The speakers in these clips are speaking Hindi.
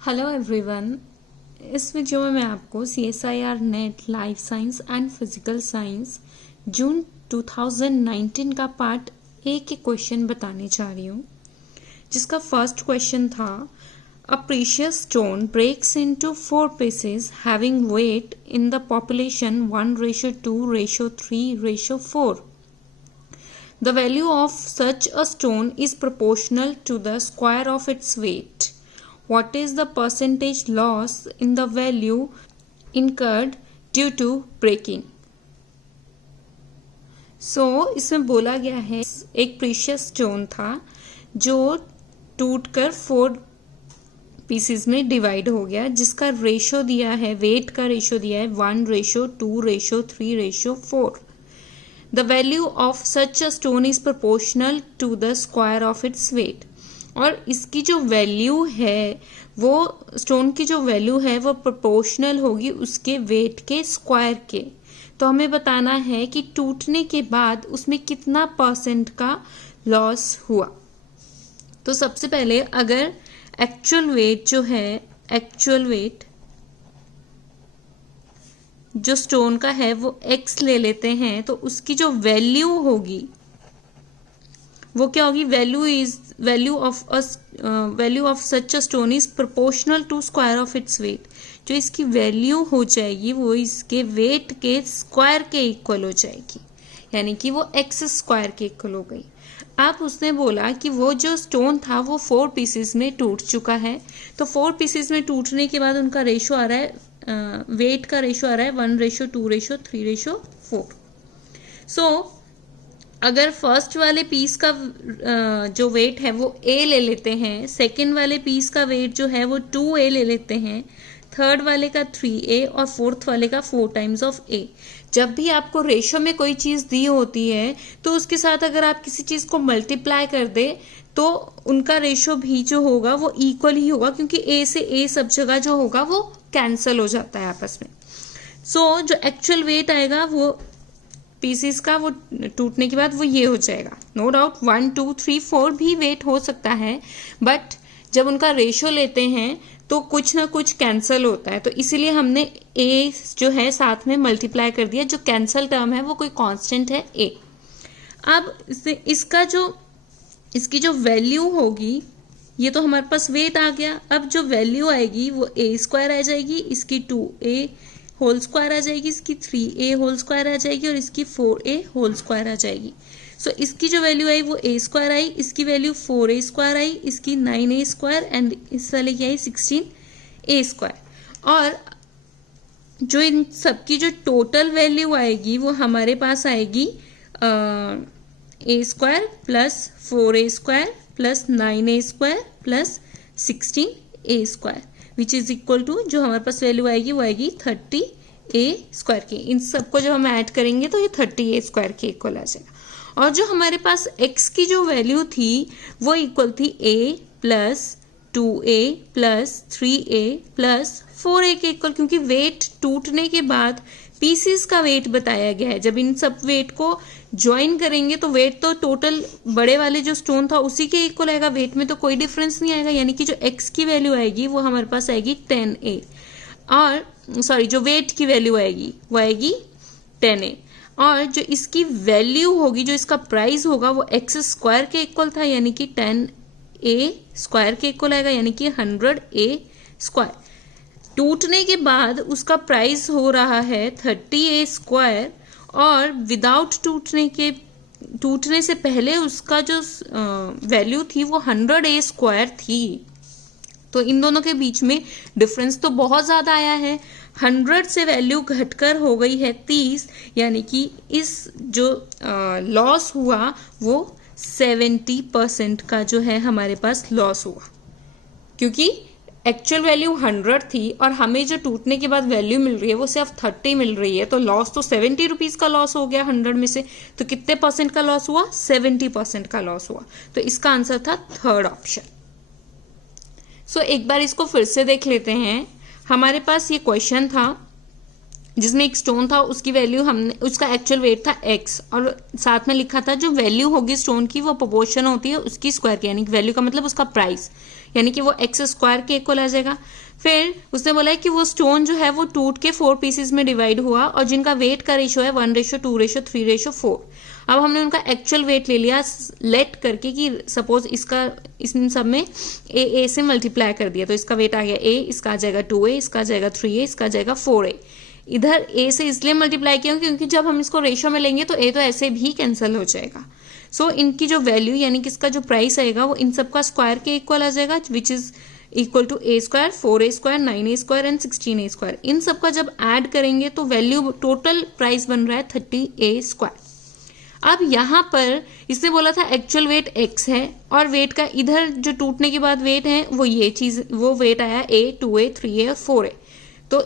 Hello everyone. इस वीडियो में मैं आपको CSIR NET life science and physical science June 2019 का पार्ट ए के क्वेश्चन बताने जा रही हूँ, जिसका फर्स्ट क्वेश्चन था a precious stone breaks into 4 pieces having weight in the population 1:2:3:4. The value of such a stone is proportional to the square of its weight. What is the percentage loss in the value incurred due to breaking? इसमें बोला गया है एक प्रीशियस स्टोन था जो टूटकर 4 पीसेस में डिवाइड हो गया, जिसका रेशो दिया है, वेट का रेशो दिया है 1:2:3:4. The value of such a stone is proportional to the square of its weight. और इसकी जो वैल्यू है, वो स्टोन की जो वैल्यू है वो प्रोपोर्शनल होगी उसके वेट के स्क्वायर के. तो हमें बताना है कि टूटने के बाद उसमें कितना % का लॉस हुआ. तो सबसे पहले अगर एक्चुअल वेट जो है, एक्चुअल वेट जो स्टोन का है वो x ले लेते हैं, तो उसकी जो वैल्यू होगी वो क्या होगी? Value of such a stone is proportional to square of its weight. जो इसकी वैल्यू हो जाएगी वो इसके वेट के स्क्वायर के इक्वल हो जाएगी, यानी कि वो x स्क्वायर के इक्वल हो गई. अब उसने बोला कि वो जो स्टोन था वो 4 पीसेस में टूट चुका है. तो 4 पीसेस में टूटने के बाद उनका रेशो आ रहा है, वेट का रेशो आ रहा है 1:2:3:4. अगर फर्स्ट वाले पीस का जो वेट है वो A ले लेते हैं, सेकंड वाले पीस का वेट जो है वो 2A ले लेते हैं, थर्ड वाले का 3A और फोर्थ वाले का 4 टाइम्स ऑफ A. जब भी आपको रेशो में कोई चीज़ दी होती है तो उसके साथ अगर आप किसी चीज़ को मल्टीप्लाई कर दे तो उनका रेशो भी जो होगा वो इक्वल ही होगा, क्योंकि A से A सब जगह जो होगा वो कैंसल हो जाता है आपस में. जो एक्चुअल वेट आएगा वो पीसीस का वो टूटने के बाद वो ये हो जाएगा. नो डाउट 1, 2, 3, 4 भी वेट हो सकता है, बट जब उनका रेशो लेते हैं तो कुछ ना कुछ कैंसल होता है. तो इसीलिए हमने A जो है साथ में मल्टीप्लाई कर दिया. जो कैंसल टर्म है वो कोई कांस्टेंट है A. अब इसकी जो वैल्यू होगी, ये तो हमारे पास वेट आ गया. अब जो वैल्यू आएगी वो A स्क्वायर आ जाएगी, इसकी 2A होल स्क्वायर आ जाएगी, इसकी 3A होल स्क्वायर आ जाएगी और इसकी 4A होल स्क्वायर आ जाएगी. इसकी जो वैल्यू आई वो A स्क्वायर आई, इसकी वैल्यू 4A स्क्वायर आई, इसकी 9A स्क्वायर एंड इस वाले की आई 16A स्क्वायर. और जो इन सबकी जो टोटल वैल्यू आएगी वो हमारे पास आएगी A square plus 4A square plus 9A square plus 16A square, which is equal to जो हमारे पास वैल्यू आएगी वो आएगी 30A स्क्वायर की. इन सबको जब हम ऐड करेंगे तो ये 30A स्क्वायर के इक्वल आ जाएगा. और जो हमारे पास x की जो वैल्यू थी वो इक्वल थी A plus 2A plus 3A plus 4A के इक्वल, क्योंकि वेट टूटने के बाद पीसीस का वेट बताया गया है. जब इन सब वेट को ज्वाइन करेंगे तो वेट तो टोटल बड़े वाले जो स्टोन था उसी के इक्वल आएगा, वेट में तो कोई डिफरेंस नहीं आएगा. यानी कि जो x की वैल्यू आएगी वो हमारे पास आएगी 10A, और जो वेट की वैल्यू आएगी वो आएगी 10A. और जो इसकी वैल्यू होगी, जो इसका प्राइस होगा वो x स्क्वायर के इक्वल था, यानी कि 10A स्क्वायर के इक्वल आएगा, यानी कि 100A स्क्वायर. टूटने के बाद उसका प्राइस हो रहा है 30A स्क्वायर, और विदाउट टूटने से पहले उसका जो वैल्यू थी वो 100A स्क्वायर थी. तो इन दोनों के बीच में डिफरेंस तो बहुत ज़्यादा आया है. 100 से वैल्यू घटकर हो गई है 30, यानी कि इस जो लॉस हुआ वो 70% का जो है हमारे पास लॉस हुआ, क्योंकि एक्चुअल वैल्यू 100 थी और हमें जो टूटने के बाद वैल्यू मिल रही है वो सिर्फ 30 मिल रही है. तो लॉस तो 70 रुपीज़ का लॉस हो गया 100 में से. तो कितने % का लॉस हुआ? 70% का लॉस हुआ. तो इसका आंसर था थर्ड ऑप्शन. एक बार इसको फिर से देख लेते हैं. हमारे पास ये क्वेश्चन था जिसमें एक स्टोन था, उसकी वैल्यू हमने, उसका एक्चुअल वेट था x, और साथ में लिखा था जो वैल्यू होगी स्टोन की वो प्रोपोर्शन होती है उसकी स्क्वायर की, यानी कि वैल्यू का मतलब उसका प्राइस, यानी कि वो x स्क्वायर के इक्वल आ जाएगा। फिर उसने बोला है कि वो स्टोन जो है वो टूट के 4 पीसेस में डिवाइड हुआ और जिनका वेट का रेशो है 1:2:3:4। अब हमने उनका एक्चुअल वेट ले लिया लेट करके कि सपोज इसका इन सब में ए से मल्टीप्लाई कर दिया, तो इसका वेट आ गया a, इसका आ जाएगा 2a, इसका आ जाएगा 3a, इसका आ जाएगा 4a। इधर a से इसलिए मल्टीप्लाई किया क्योंकि जब हम इसको रेशो में लेंगे तो a तो ऐसे भी कैंसिल हो जाएगा। सो इनकी जो वैल्यू यानी कि इसका जो प्राइस आएगा वो इन सब का स्क्वायर के इक्वल आ जाएगा, which is equal to a square, 4a square, 9a square and 16a square. इन सब का जब ऐड करेंगे तो वैल्यू टोटल प्राइस बन रहा है 30a स्क्वायर। अब यहाँ पर इसने बोला था एक्चुअल वेट x है और वेट का इधर जो टूटने के बाद वेट है वो ये चीज, वो वेट आया a, 2a, 3a और 4a। तो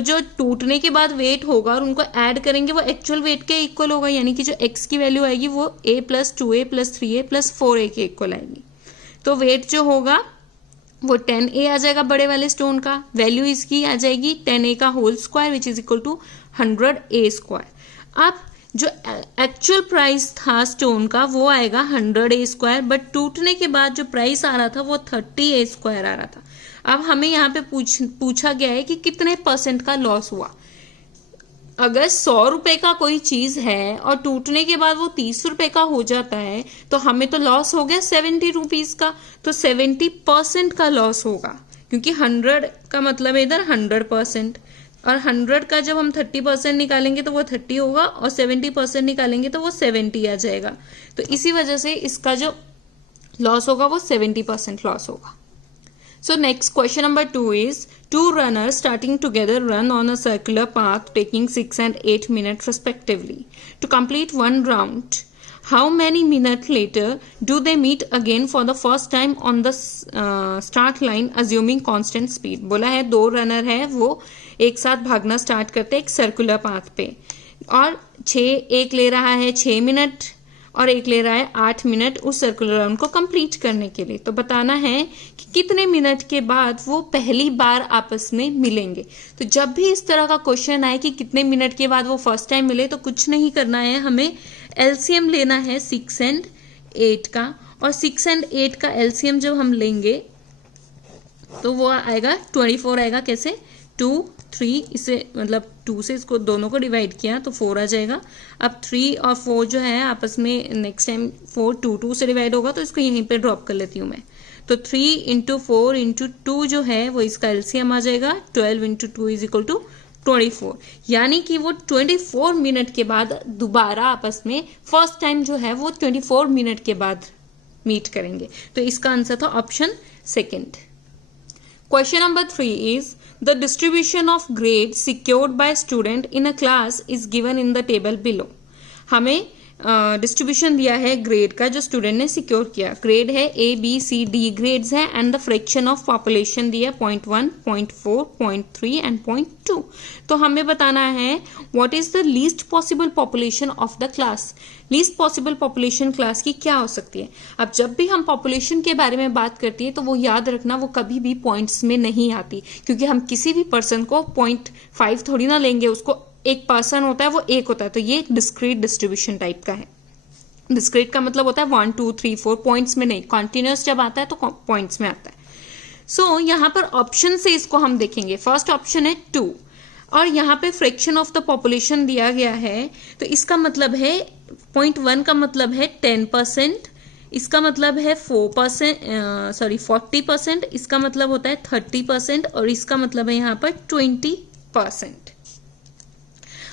जो टूटने के बाद वेट होगा और उनको ऐड करेंगे वो एक्चुअल वेट के इक्वल होगा, यानी कि जो x की वैल्यू आएगी वो a + 2a + 3a + 4a के इक्वल आएगी। तो वेट जो होगा वो 10a आ जाएगा बड़े वाले स्टोन का, वैल्यू इसकी आ जाएगी 10a का whole square which is equal to 100a square. अब जो एक्चुअल प्राइस था स्टोन का वो आएगा 100a स्क्वायर, बट टूटने के बाद जो प्राइस आ रहा था वो 30a स्क्वायर आ रहा था। अब हमें यहाँ पे पूछा गया है कि कितने % का लॉस हुआ। अगर 100 रुपए का कोई चीज है और टूटने के बाद वो 30 रुपए का हो जाता है तो हमें तो लॉस हो गया 70 रुपीज का, तो 70% का लॉस होगा, क्योंकि 100 का मतलब है इधर 100%, और 100 का जब हम 30% निकालेंगे तो वो 30 होगा और 70% निकालेंगे तो वो 70 आ जाएगा। तो इसी वजह से इसका जो लॉस होगा वो 70% लॉस होगा। So next question number 2 is, two runners starting together run on a circular path taking 6 and 8 minutes respectively. To complete one round, how many minutes later do they meet again for the first time on the start line assuming constant speed? बोला है 2 रनर है वो एक साथ भागना स्टार्ट करते हैं एक सर्कुलर पाथ पे, और एक ले रहा है 6 मिनट और एक ले रहा है 8 मिनट उस सर्कुलर राउंड को कंप्लीट करने के लिए। तो बताना है कि कितने मिनट के बाद वो पहली बार आपस में मिलेंगे। तो जब भी इस तरह का क्वेश्चन आए कि कितने मिनट के बाद वो फर्स्ट टाइम मिले, तो कुछ नहीं करना है, हमें एलसीएम लेना है 6 and 8 का, और 6 and 8 का एलसीएम जब हम लेंगे तो वो आएगा 24 आएगा। कैसे? 2, 3, इसे मतलब 2 से इसको दोनों को डिवाइड किया तो 4 आ जाएगा। अब 3 और 4 जो है आपस में नेक्स्ट टाइम 4 2 से डिवाइड होगा तो इसको यहीं पे ड्रॉप कर लेती हूँ मैं। तो 3 × 4 × 2 जो है वो इसका एलसीएम आ जाएगा 12 × 2 = 24, यानी कि वो 24 मिनट के बाद दोबारा आपस में फर्स्ट टाइम जो है वो 24 मिनट के बाद मीट करेंगे। तो इसका आंसर था option second. Question number 3 is, the distribution of grades secured by student in a class is given in the table below. हमें डिस्ट्रीब्यूशन दिया है ग्रेड का जो स्टूडेंट ने सिक्योर किया। ग्रेड है A, B, C, D grades है and the fraction of population दिया 0.1, 0.4, 0.3 एंड 0.2। तो हमें बताना है what is the least possible population of the class. Least possible population class की क्या हो सकती है? अब जब भी हम पॉपुलेशन के बारे में बात करती है तो वो याद रखना वो कभी भी पॉइंट्स में नहीं आती, क्योंकि हम किसी भी पर्सन को 0.5 थोड़ी ना लेंगे, उसको एक पर्सन होता है वो एक होता है। तो ये डिस्क्रीट डिस्ट्रीब्यूशन टाइप का है। डिस्क्रीट का मतलब होता है 1, 2, 3, 4 पॉइंट्स में नहीं, कॉन्टिन्यूस जब आता है तो पॉइंट्स में आता है। सो यहाँ पर ऑप्शन से इसको हम देखेंगे। फर्स्ट ऑप्शन है 2 और यहाँ पे फ्रैक्शन ऑफ द पॉपुलेशन दिया गया है, तो इसका मतलब है 0.1 का मतलब है 10%, इसका मतलब है 40%, इसका मतलब होता है 30% और इसका मतलब है यहाँ पर 20%।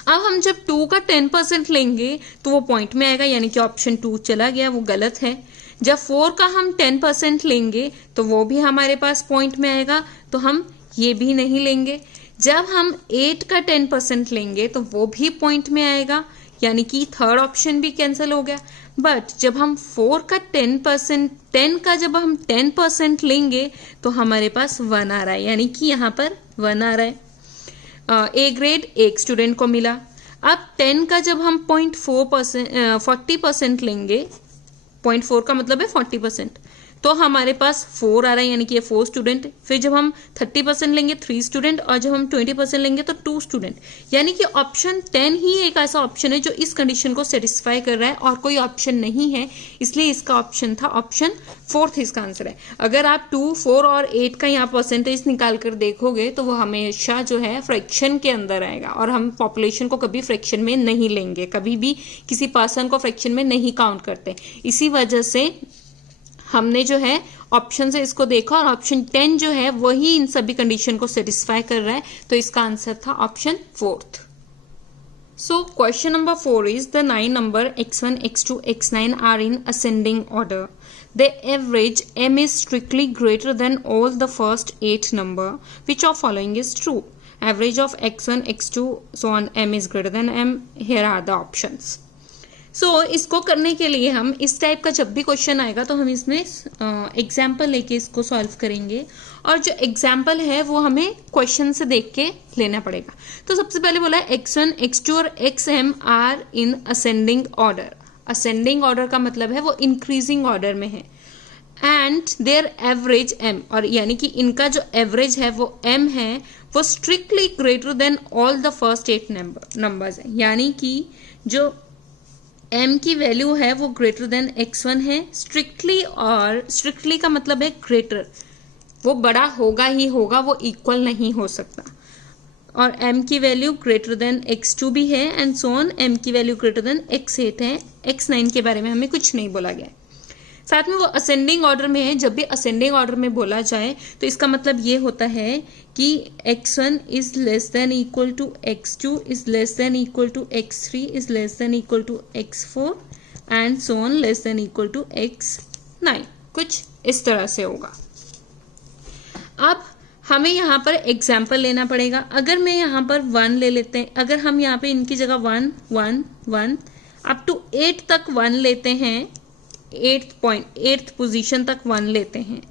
अब हम जब 2 का 10% लेंगे तो वो पॉइंट में आएगा, यानी कि ऑप्शन 2 चला गया, वो गलत है। जब 4 का हम 10% लेंगे तो वो भी हमारे पास पॉइंट में आएगा, तो हम ये भी नहीं लेंगे। जब हम 8 का 10% लेंगे तो वो भी पॉइंट में आएगा, यानी कि थर्ड ऑप्शन भी कैंसिल हो गया। बट जब हम 4 का 10%, 10 का जब हम 10% लेंगे तो हमारे पास 1 आ रहा है, यानी कि यहाँ पर 1 आ रहा है। ए ग्रेड एक स्टूडेंट को मिला। अब 10 का जब हम 40% लेंगे, 0.4 का मतलब है 40%, तो हमारे पास 4 आ रहा है, यानी कि ये 4 स्टूडेंट। फिर जब हम 30% लेंगे 3 स्टूडेंट, और जब हम 20% लेंगे तो 2 स्टूडेंट। यानी कि ऑप्शन 10 ही एक ऐसा ऑप्शन है जो इस कंडीशन को सेटिस्फाई कर रहा है, और कोई ऑप्शन नहीं है, इसलिए इसका ऑप्शन था ऑप्शन 4 इसका आंसर है। अगर आप 2, 4 और 8 का यहाँ परसेंटेज निकाल कर देखोगे तो वो हमेशा जो है फ्रैक्शन के अंदर आएगा, और हम पॉपुलेशन को कभी फ्रैक्शन में नहीं लेंगे, कभी भी किसी पर्सन को फ्रैक्शन में नहीं काउंट करते। इसी वजह से हमने जो है ऑप्शन से इसको देखा, और ऑप्शन 10 जो है वही इन सभी कंडीशन को सेटिस्फाई कर रहा है, तो इसका आंसर था option 4। So question number 4 is the 9 number x1, x2, x9 are in ascending order. The average m is strictly greater than all the first 8 number. Which of following is true? Average of x1, x2, so on m is greater than m. Here are the options. इसको करने के लिए हम इस टाइप का जब भी क्वेश्चन आएगा तो हम इसमें एग्जाम्पल लेके इसको सॉल्व करेंगे, और जो एग्जाम्पल है वो हमें क्वेश्चन से देख के लेना पड़ेगा। तो सबसे पहले बोला है x1, x2 और xm are in ascending order. Ascending order का मतलब है वो इंक्रीजिंग ऑर्डर में है, एंड देयर एवरेज m, और यानी कि इनका जो एवरेज है वो m है, वो strictly greater than all the first 8 numbers है। यानी कि जो m की वैल्यू है वो ग्रेटर देन x1 है स्ट्रिक्टली, और स्ट्रिक्टली का मतलब है ग्रेटर, वो बड़ा होगा ही होगा, वो इक्वल नहीं हो सकता। और m की वैल्यू ग्रेटर देन x2 भी है, एंड सो ऑन m की वैल्यू ग्रेटर देन x8 है। x9 के बारे में हमें कुछ नहीं बोला गया है। साथ में वो असेंडिंग ऑर्डर में है। जब भी असेंडिंग ऑर्डर में बोला जाए तो इसका मतलब ये होता है कि x1 is less than equal to x2 is less than equal to x3 is less than equal to x4 and so on less than equal to x9, कुछ इस तरह से होगा। अब हमें यहाँ पर एग्जाम्पल लेना पड़ेगा। अगर मैं यहाँ पर 1 ले लेते हैं, अगर हम यहाँ पे इनकी जगह 1 1 1 अप टू 8 तक 1 लेते हैं, 8th पोजीशन तक 1 लेते हैं,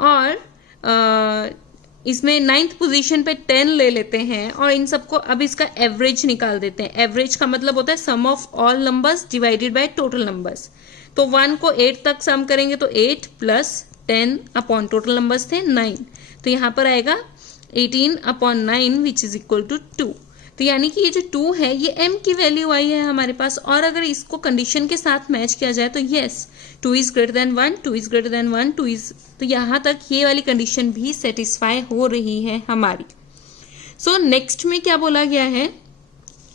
और इसमें 9th पोजीशन पे 10 ले लेते हैं, और इन सबको अब इसका एवरेज निकाल देते हैं। एवरेज का मतलब होता है sum of all numbers divided by total numbers. तो 1 को 8 तक सम करेंगे तो 8 प्लस 10 अपॉन टोटल नंबर्स थे 9, तो यहाँ पर आएगा 18 upon 9 which is equal to 2। तो यानी कि ये जो 2 है ये m की वैल्यू आई है हमारे पास, और अगर इसको कंडीशन के साथ मैच किया जाए तो yes 2 is greater than 1, 2 is greater than 1, 2 is, तो यहाँ तक ये वाली कंडीशन भी सेटिस्फाई हो रही है हमारी। सो नेक्स्ट में क्या बोला गया है,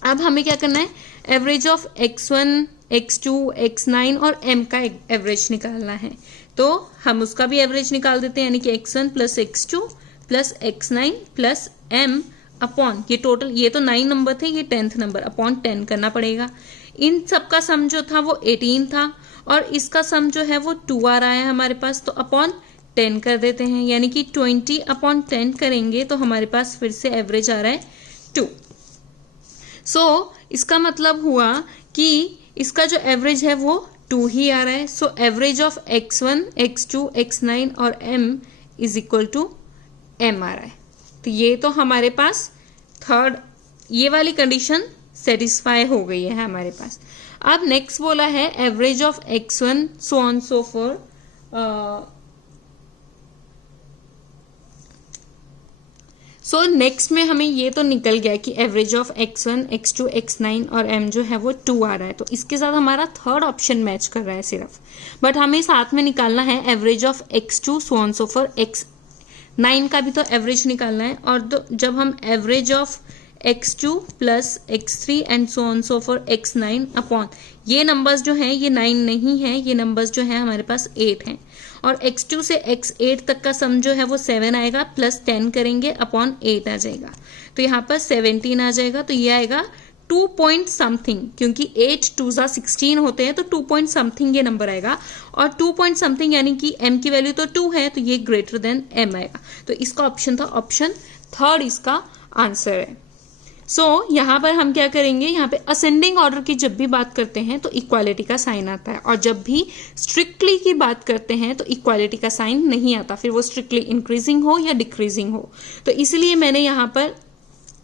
अब हमें क्या करना है, average of x1, x2, x9 और m का एवरेज निकालना है। तो हम उसका भी एवरेज निकाल देते हैं, यानी कि x1 plus x2 plus x9 plus m upon ये टोटल, ये तो 9 नंबर थे, ये 10th नंबर अपॉन 10 करना पड़ेगा। इन सबका सम जो था वो 18 था, और इसका सम जो है वो 2 आ रहा है हमारे पास, तो अपॉन 10 कर देते हैं, यानी कि 20 अपॉन 10 करेंगे तो हमारे पास फिर से एवरेज आ रहा है 2। सो इसका मतलब हुआ कि इसका जो एवरेज है वो 2 ही आ रहा है। So average of x1, x2, x9 और m is equal to m आ रहा है। तो ये तो हमारे पास थर्ड ये वाली कंडीशन सेटिस्फाई हो गई है हमारे पास। अब नेक्स्ट बोला है average of x1 so on so for, so next में हमें ये तो निकल गया कि average of x1, x2, x9 और m जो है वो 2 आ रहा है, तो इसके साथ हमारा थर्ड ऑप्शन मैच कर रहा है सिर्फ, बट हमें साथ में निकालना है average of x2 so on so for x9 का भी तो एवरेज निकालना है। और तो जब हम average of x2 plus x3 and so on so for x9 upon ये नंबर्स जो हैं ये 9 नहीं है, ये नंबर्स जो हैं हमारे पास 8 हैं, और x2 से x8 तक का सम जो है वो 7 आएगा, प्लस 10 करेंगे अपॉन 8 आ जाएगा, तो यहाँ पर 17 आ जाएगा। तो ये आएगा 2 पॉइंट समथिंग, क्योंकि 8 2 16 होते हैं तो 2 पॉइंट समथिंग ये नंबर आएगा, और 2 पॉइंट समथिंग यानी कि m की वैल्यू तो 2 है, तो ये ग्रेटर देन m आएगा। तो इसका ऑप्शन था ऑप्शन थर्ड, इसका आंसर है। सो यहाँ पर हम क्या करेंगे, यहाँ पे असेंडिंग ऑर्डर की जब भी बात करते हैं तो इक्वालिटी का साइन आता है, और जब भी स्ट्रिक्टली की बात करते हैं तो इक्वालिटी का साइन नहीं आता, फिर वो स्ट्रिक्टली इंक्रीजिंग हो या डिक्रीजिंग हो। तो इसलिए मैंने यहाँ पर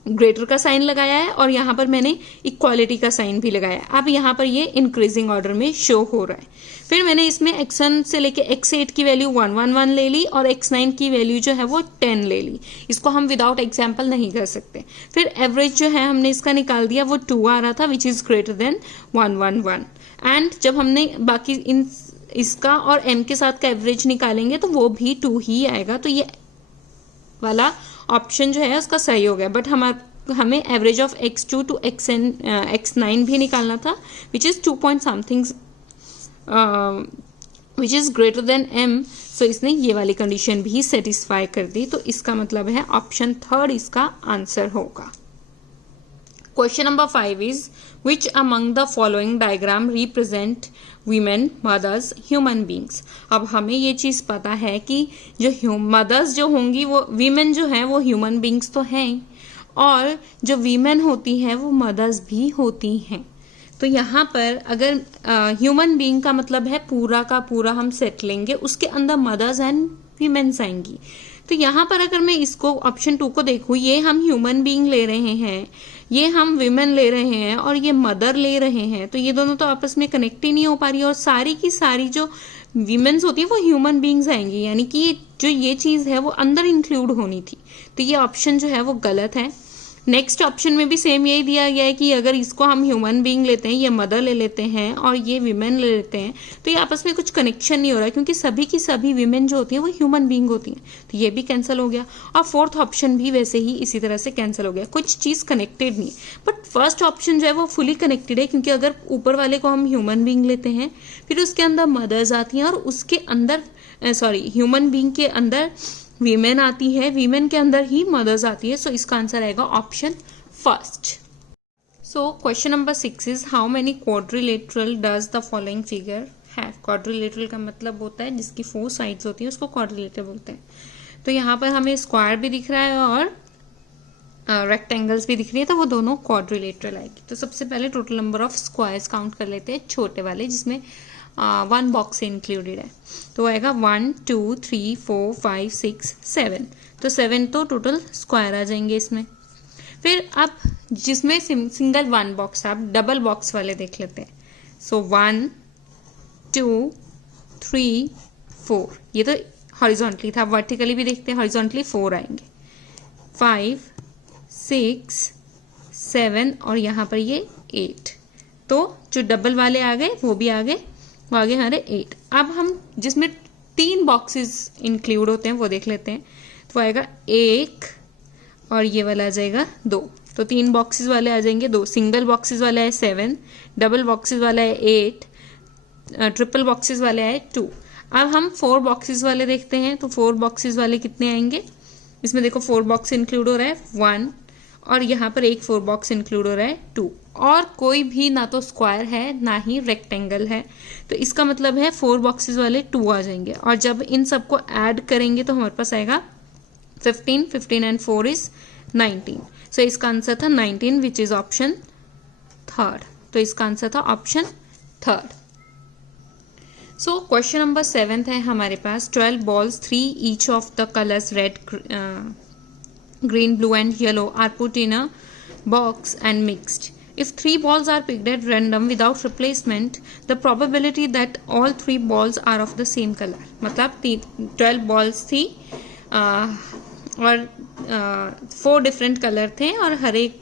ग्रेटर का साइन लगाया है और यहाँ पर मैंने इक्वालिटी का साइन भी लगाया है। अब यहाँ पर ये इंक्रीजिंग ऑर्डर में शो हो रहा है। फिर मैंने इसमें x1 से लेके x8 की वैल्यू 111 ले ली और x9 की वैल्यू जो है वो 10 ले ली। इसको हम विदाउट एग्जाम्पल नहीं कर सकते। फिर एवरेज जो है हमने इसका निकाल दिया, वो 2 आ रहा था which is greater than 111। And जब हमने बाकी इसका और m के साथ का एवरेज निकालेंगे तो वो भी 2 ही आएगा। तो ये वाला ऑप्शन जो है उसका सही हो गया। बट हमें average of x2 to x9 भी निकालना था which is 2 point something which is greater than m। सो इसने ये वाली कंडीशन भी सेटिस्फाई कर दी। तो इसका मतलब है ऑप्शन 3 इसका आंसर होगा। Question number 5 is which among the following diagram represent women, mothers, human beings. अब हमें ये चीज पता है कि जो मदर्स जो होंगी वो वीमेन जो है वो ह्यूमन बींग्स तो हैं, और जो वीमेन होती हैं वो मदर्स भी होती हैं। तो यहाँ पर अगर ह्यूमन बीइंग का मतलब है पूरा का पूरा हम सेट लेंगे, उसके अंदर मदर्स एंड वीमेन्स आएंगी। तो यहाँ पर अगर मैं इसको ऑप्शन 2 को देखूँ, ये हम ह्यूमन बीइंग ले रहे हैं, ये हम विमेन ले रहे हैं और ये मदर ले रहे हैं, तो ये दोनों तो आपस में कनेक्ट ही नहीं हो पा रही है। और सारी की सारी जो विमेन्स होती है वो ह्यूमन बीइंग्स आएंगी, यानी कि जो ये चीज है वो अंदर इंक्लूड होनी थी। तो ये ऑप्शन जो है वो गलत है। नेक्स्ट ऑप्शन में भी सेम यही दिया गया है कि अगर इसको हम ह्यूमन बीइंग लेते हैं, ये मदर ले लेते हैं और ये विमेन ले लेते हैं, तो ये आपस में कुछ कनेक्शन नहीं हो रहा है, क्योंकि सभी की सभी विमेन जो होती हैं वो ह्यूमन बीइंग होती हैं। तो ये भी कैंसिल हो गया। और फोर्थ ऑप्शन भी वैसे ही इसी तरह से कैंसिल हो गया, कुछ चीज कनेक्टेड नहीं है। बट फर्स्ट ऑप्शन जो है वो फुली कनेक्टेड है, क्योंकि अगर ऊपर वाले को हम ह्यूमन बीइंग लेते हैं, फिर उसके अंदर मदर्स आती हैं और उसके अंदर ह्यूमन बीइंग के अंदर वीमेन आती है, वीमेन के अंदर ही मदर्स आती है। सो इसका आंसर आएगा option first. So question number 6 is how many quadrilateral does the following figure have. Quadrilateral का मतलब होता है जिसकी 4 साइड्स होती है, उसको क्वाड्रिलेटरल बोलते हैं। तो यहाँ पर हमें स्क्वायर भी दिख रहा है और रेक्टेंगल्स भी दिख रही है, तो वो दोनों क्वाड्रिलेटरल आएगी। तो सबसे पहले total number of squares count कर लेते हैं, छोटे वाले जिसमें 1 बॉक्स इंक्लूडेड है। तो आएगा 1 2 3 4 5 6 7। तो 7 तो टोटल स्क्वायर आ जाएंगे इसमें। फिर अब जिसमें सिंगल 1 बॉक्स, आप डबल बॉक्स वाले देख लेते हैं। सो 1 2 3 4, ये तो हॉरिजॉन्टली था, वर्टिकली भी देखते हैं, हॉरिजॉन्टली 4 आएंगे। 5 6 7 और यहाँ पर ये 8। तो जो डबल वाले आ गए वो भी आ गए, वो आगे हमारे 8। अब हम जिसमें 3 बॉक्सेस इंक्लूड होते हैं वो देख लेते हैं। तो आएगा 1 और ये वाला आ जाएगा 2। तो 3 बॉक्सेस वाले आ जाएंगे 2, सिंगल बॉक्सेस वाला है 7, डबल बॉक्सेस वाला है 8, ट्रिपल बॉक्सेस वाले आए 2। अब हम 4 बॉक्सेस वाले देखते हैं। तो 4 बॉक्सेस वाले कितने आएंगे, इसमें देखो 4 बॉक्स इंक्लूड हो रहा है 1, और यहाँ पर एक 4 बॉक्स इंक्लूड हो रहा है 2, और कोई भी ना तो स्क्वायर है ना ही रेक्टेंगल है। तो इसका मतलब है 4 बॉक्सेस वाले 2 आ जाएंगे, और जब इन सबको ऐड करेंगे तो हमारे पास आएगा 15, 15 एंड 4 इज 19। सो इसका आंसर था 19 विच इज ऑप्शन 3rd। तो इसका आंसर था ऑप्शन 3rd। सो क्वेश्चन नंबर 7 है हमारे पास 12 balls, 3 each of the colors red, green, blue and yellow are put in a box and mixed. If 3 balls are picked at random without replacement, the probability that all 3 balls are of the same color, मतलब 12 balls थी और 4 डिफरेंट कलर थे और हर एक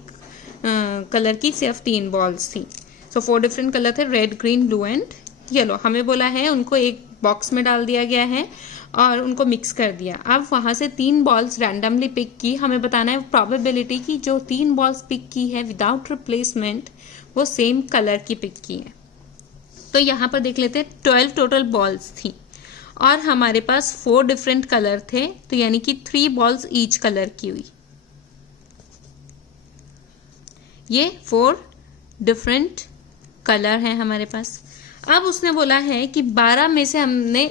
कलर की सिर्फ 3 बॉल्स थी। सो 4 डिफरेंट कलर थे, red, green, blue and yellow. हमें बोला है उनको एक बॉक्स में डाल दिया गया है और उनको मिक्स कर दिया। अब वहां से 3 बॉल्स रैंडमली पिक की, हमें बताना है प्रोबेबिलिटी की जो 3 बॉल्स पिक की है विदाउट रिप्लेसमेंट वो सेम कलर की पिक की है। तो यहाँ पर देख लेते हैं 12 टोटल बॉल्स थी और हमारे पास 4 डिफरेंट कलर थे, तो यानी कि 3 बॉल्स ईच कलर की हुई। ये 4 डिफरेंट कलर हैं हमारे पास। अब उसने बोला है कि 12 में से हमने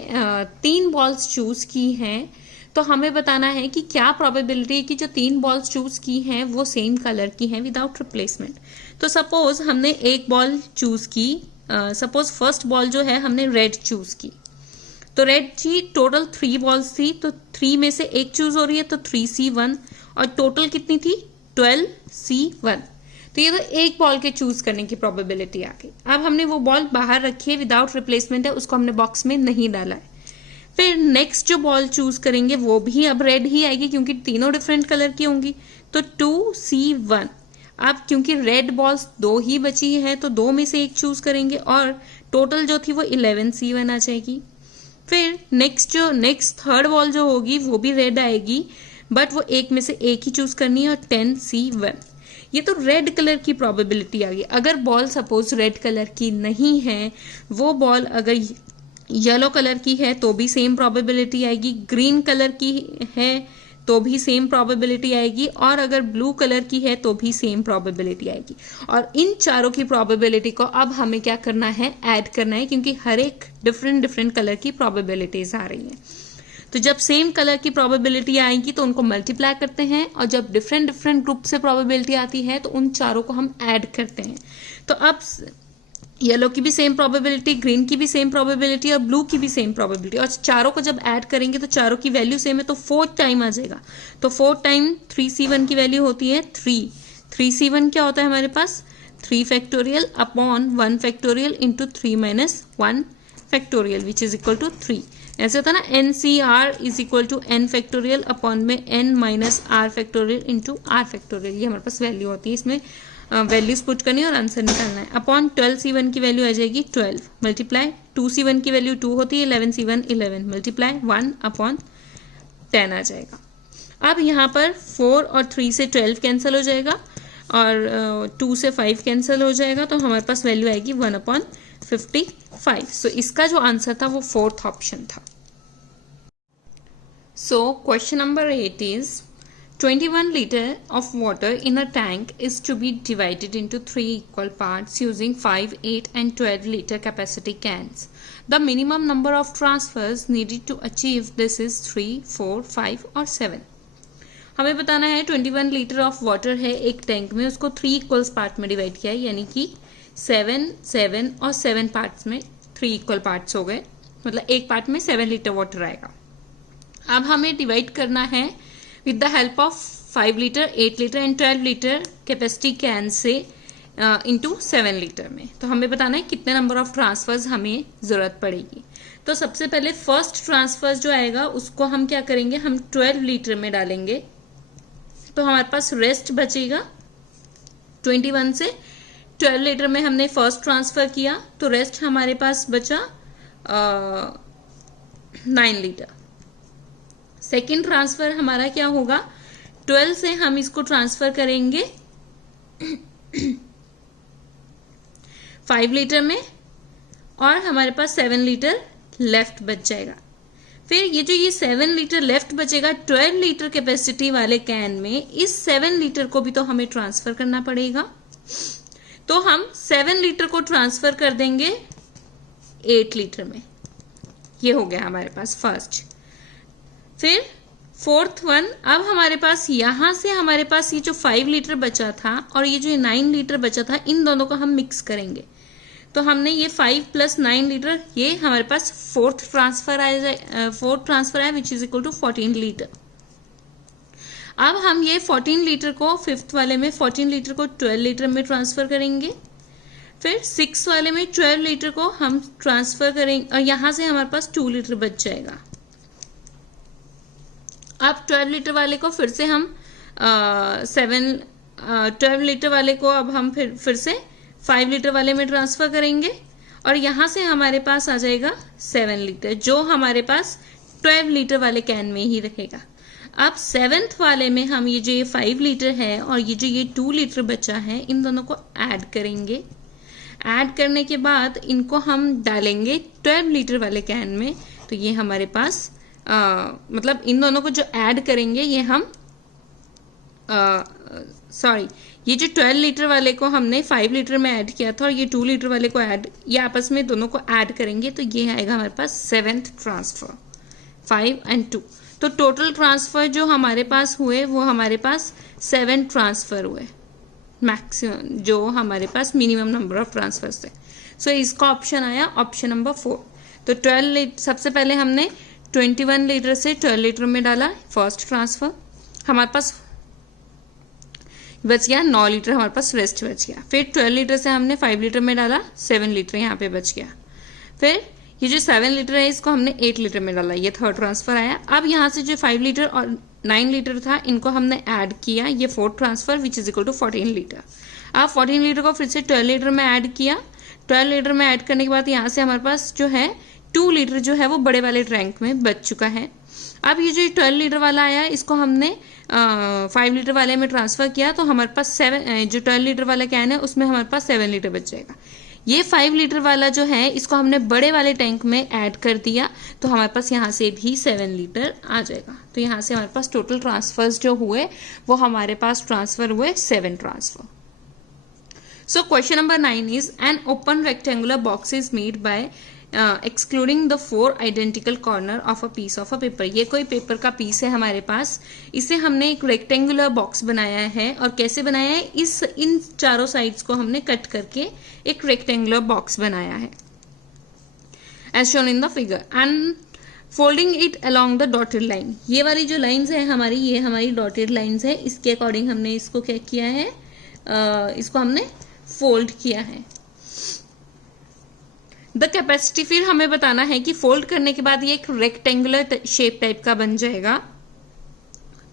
3 बॉल्स चूज की हैं, तो हमें बताना है कि क्या प्रोबेबिलिटी है कि जो 3 बॉल्स चूज की हैं वो सेम कलर की हैं विदाउट रिप्लेसमेंट। तो सपोज हमने एक बॉल चूज की, सपोज फर्स्ट बॉल जो है हमने रेड चूज की, तो रेड की टोटल 3 बॉल्स थी, तो 3 में से एक चूज हो रही है तो 3C1, और टोटल कितनी थी 12C1। तो ये तो एक बॉल के चूज करने की प्रोबेबिलिटी आ गई। अब हमने वो बॉल बाहर रखी है, विदाउट रिप्लेसमेंट है, उसको हमने बॉक्स में नहीं डाला है। फिर नेक्स्ट जो बॉल चूज करेंगे वो भी अब रेड ही आएगी क्योंकि तीनों डिफरेंट कलर की होंगी। तो 2C1। अब क्योंकि रेड बॉल्स 2 ही बची है तो 2 में से एक चूज करेंगे और टोटल जो थी वो 11C1 आ जाएगी। फिर नेक्स्ट थर्ड बॉल जो होगी वो भी रेड आएगी, बट वो एक में से एक ही चूज करनी है और 10C1। ये तो रेड कलर की प्रोबेबिलिटी आ गई। अगर बॉल सपोज रेड कलर की नहीं है, वो बॉल अगर येलो कलर की है तो भी सेम प्रोबेबिलिटी आएगी, ग्रीन कलर की है तो भी सेम प्रोबेबिलिटी आएगी, और अगर ब्लू कलर की है तो भी सेम प्रोबेबिलिटी आएगी। और इन चारों की प्रोबेबिलिटी को अब हमें क्या करना है, ऐड करना है, क्योंकि हर एक डिफरेंट कलर की प्रोबेबिलिटीज आ रही हैं। तो जब सेम कलर की प्रोबेबिलिटी आएगी तो उनको मल्टीप्लाई करते हैं, और जब डिफरेंट ग्रुप से प्रोबेबिलिटी आती है तो उन चारों को हम ऐड करते हैं। तो अब येलो की भी सेम प्रोबेबिलिटी, ग्रीन की भी सेम प्रोबेबिलिटी और ब्लू की भी सेम प्रोबेबिलिटी, और चारों को जब ऐड करेंगे तो चारों की वैल्यू सेम है तो 4 टाइम आ जाएगा। तो 4 टाइम 3C1 की वैल्यू होती है 3। 3C1 क्या होता है हमारे पास, 3 factorial upon 1 factorial into 3 minus 1 factorial which is equal to 3। ऐसे होता है ना, NCR is equal to n factorial upon में n minus r factorial into r factorial. ये हमारे पास वैल्यू होती है, इसमें वैल्यूज पुट करनी है और आंसर निकालना है। अपॉन 12C1 की वैल्यू आ जाएगी 12 मल्टीप्लाई 2C1 की वैल्यू 2 होती है, 11C1 11 मल्टीप्लाई 1 अपॉन 10 आ जाएगा। अब यहाँ पर 4 और 3 से 12 कैंसिल हो जाएगा और 2 से 5 कैंसिल हो जाएगा, तो हमारे पास वैल्यू आएगी 1/55। सो इसका जो आंसर था वो 4th ऑप्शन था। सो question number 8 is 21 liter of water in a tank is to be divided into 3 equal parts using 5, 8 and 12 liter capacity cans. The minimum number of transfers needed to achieve this is 3, 4, 5 और 7. हमें बताना है 21 लीटर ऑफ वाटर है एक टैंक में, उसको 3 इक्वल्स पार्ट में डिवाइड किया है, यानी कि 7, 7 और 7 पार्ट्स में 3 इक्वल पार्ट्स हो गए, मतलब एक पार्ट में 7 लीटर वाटर आएगा। अब हमें डिवाइड करना है with the help of 5 litre, 8 litre and 12 litre capacity can say into 7 litre में। तो हमें बताना है कितने नंबर ऑफ ट्रांसफर्स हमें जरूरत पड़ेगी। तो सबसे पहले फर्स्ट ट्रांसफर जो आएगा उसको हम क्या करेंगे, हम 12 लीटर में डालेंगे, तो हमारे पास रेस्ट बचेगा 21 से 12 लीटर में हमने फर्स्ट ट्रांसफर किया, तो रेस्ट हमारे पास बचा 9 लीटर। सेकेंड ट्रांसफर हमारा क्या होगा, 12 से हम इसको ट्रांसफर करेंगे 5 लीटर में और हमारे पास 7 लीटर लेफ्ट बच जाएगा। फिर ये 7 लीटर लेफ्ट बचेगा 12 लीटर कैपेसिटी वाले कैन में, इस 7 लीटर को भी तो हमें ट्रांसफर करना पड़ेगा, तो हम 7 लीटर को ट्रांसफर कर देंगे 8 लीटर में। ये हो गया हमारे पास फर्स्ट। फिर फोर्थ वन, अब हमारे पास यहां से हमारे पास ये जो 5 लीटर बचा था और ये जो 9 लीटर बचा था, इन दोनों को हम मिक्स करेंगे, तो हमने ये 5 + 9 लीटर, ये हमारे पास फोर्थ ट्रांसफर आया which is equal to 14 litre. अब हम ये 14 लीटर को फिफ्थ वाले में 14 लीटर को 12 लीटर में ट्रांसफर करेंगे, फिर 6 वाले में 12 लीटर को हम ट्रांसफर करेंगे और यहां से हमारे पास 2 लीटर बच जाएगा। अब 12 लीटर वाले को फिर से हम 12 लीटर वाले को अब हम फिर से 5 लीटर वाले में ट्रांसफर करेंगे और यहां से हमारे पास आ जाएगा 7 लीटर, जो हमारे पास 12 लीटर वाले कैन में ही रहेगा। अब 7th वाले में हम ये जो 5 लीटर है और ये जो 2 लीटर बचा है, इन दोनों को ऐड करेंगे। ऐड करने के बाद इनको हम डालेंगे 12 लीटर वाले कैन में, तो ये हमारे पास मतलब इन दोनों को जो ऐड करेंगे ये हम ये जो 12 लीटर वाले को हमने 5 लीटर में ऐड किया था और ये 2 लीटर वाले को ये आपस में दोनों को ऐड करेंगे, तो ये आएगा हमारे पास 7th ट्रांसफर 5 और 2। तो टोटल ट्रांसफर जो हमारे पास हुए वो हमारे पास 7 ट्रांसफर हुए मैक्सिमम, जो हमारे पास मिनिमम नंबर ऑफ ट्रांसफर्स थे। सो इसका ऑप्शन आया ऑप्शन नंबर 4। तो 12 लीटर सबसे पहले हमने 21 लीटर से 12 लीटर में डाला फर्स्ट ट्रांसफर, हमारे पास बच गया 9 लीटर हमारे पास वेस्ट बच गया। फिर 12 लीटर से हमने 5 लीटर में डाला, 7 लीटर यहाँ पे बच गया। फिर ये जो 7 लीटर है इसको हमने 8 लीटर में डाला, ये थर्ड ट्रांसफर आया। अब यहाँ से जो 5 लीटर और 9 लीटर था इनको हमने ऐड किया, ये fourth transfer which is equal to 14 litre. अब 14 लीटर को फिर से 12 लीटर में ऐड किया। 12 लीटर में ऐड करने के बाद यहाँ से हमारे पास जो है 2 लीटर जो है वो बड़े वाले टैंक में बच चुका है। अब ये जो 12 लीटर वाला आया इसको हमने 5 लीटर वाले में ट्रांसफर किया, तो हमारे पास 7 जो 12 लीटर वाला कैन है उसमें हमारे पास 7 लीटर बच जाएगा। ये 5 लीटर वाला जो है इसको हमने बड़े वाले टैंक में ऐड कर दिया, तो हमारे पास यहाँ से भी 7 लीटर आ जाएगा। तो यहाँ से हमारे पास टोटल ट्रांसफर्स जो हुए वो हमारे पास ट्रांसफर हुए 7 transfer. So question number 9 is an open rectangular box is made by excluding the 4 identical corner of a piece of a paper। ये कोई पेपर का पीस है हमारे पास, इसे हमने एक रेक्टेंगुलर बॉक्स बनाया है। और कैसे बनाया है, इन चारों साइड्स को हमने कट करके एक रेक्टेंगुलर बॉक्स बनाया है as shown in the figure and folding it along the dotted line। ये वाली जो लाइंस है हमारी, ये हमारी डॉटेड लाइंस है, इसके अकॉर्डिंग हमने इसको क्या किया है, इसको हमने फोल्ड किया है। द कैपेसिटी फिर हमें बताना है कि फोल्ड करने के बाद ये एक रेक्टेंगुलर शेप टाइप का बन जाएगा,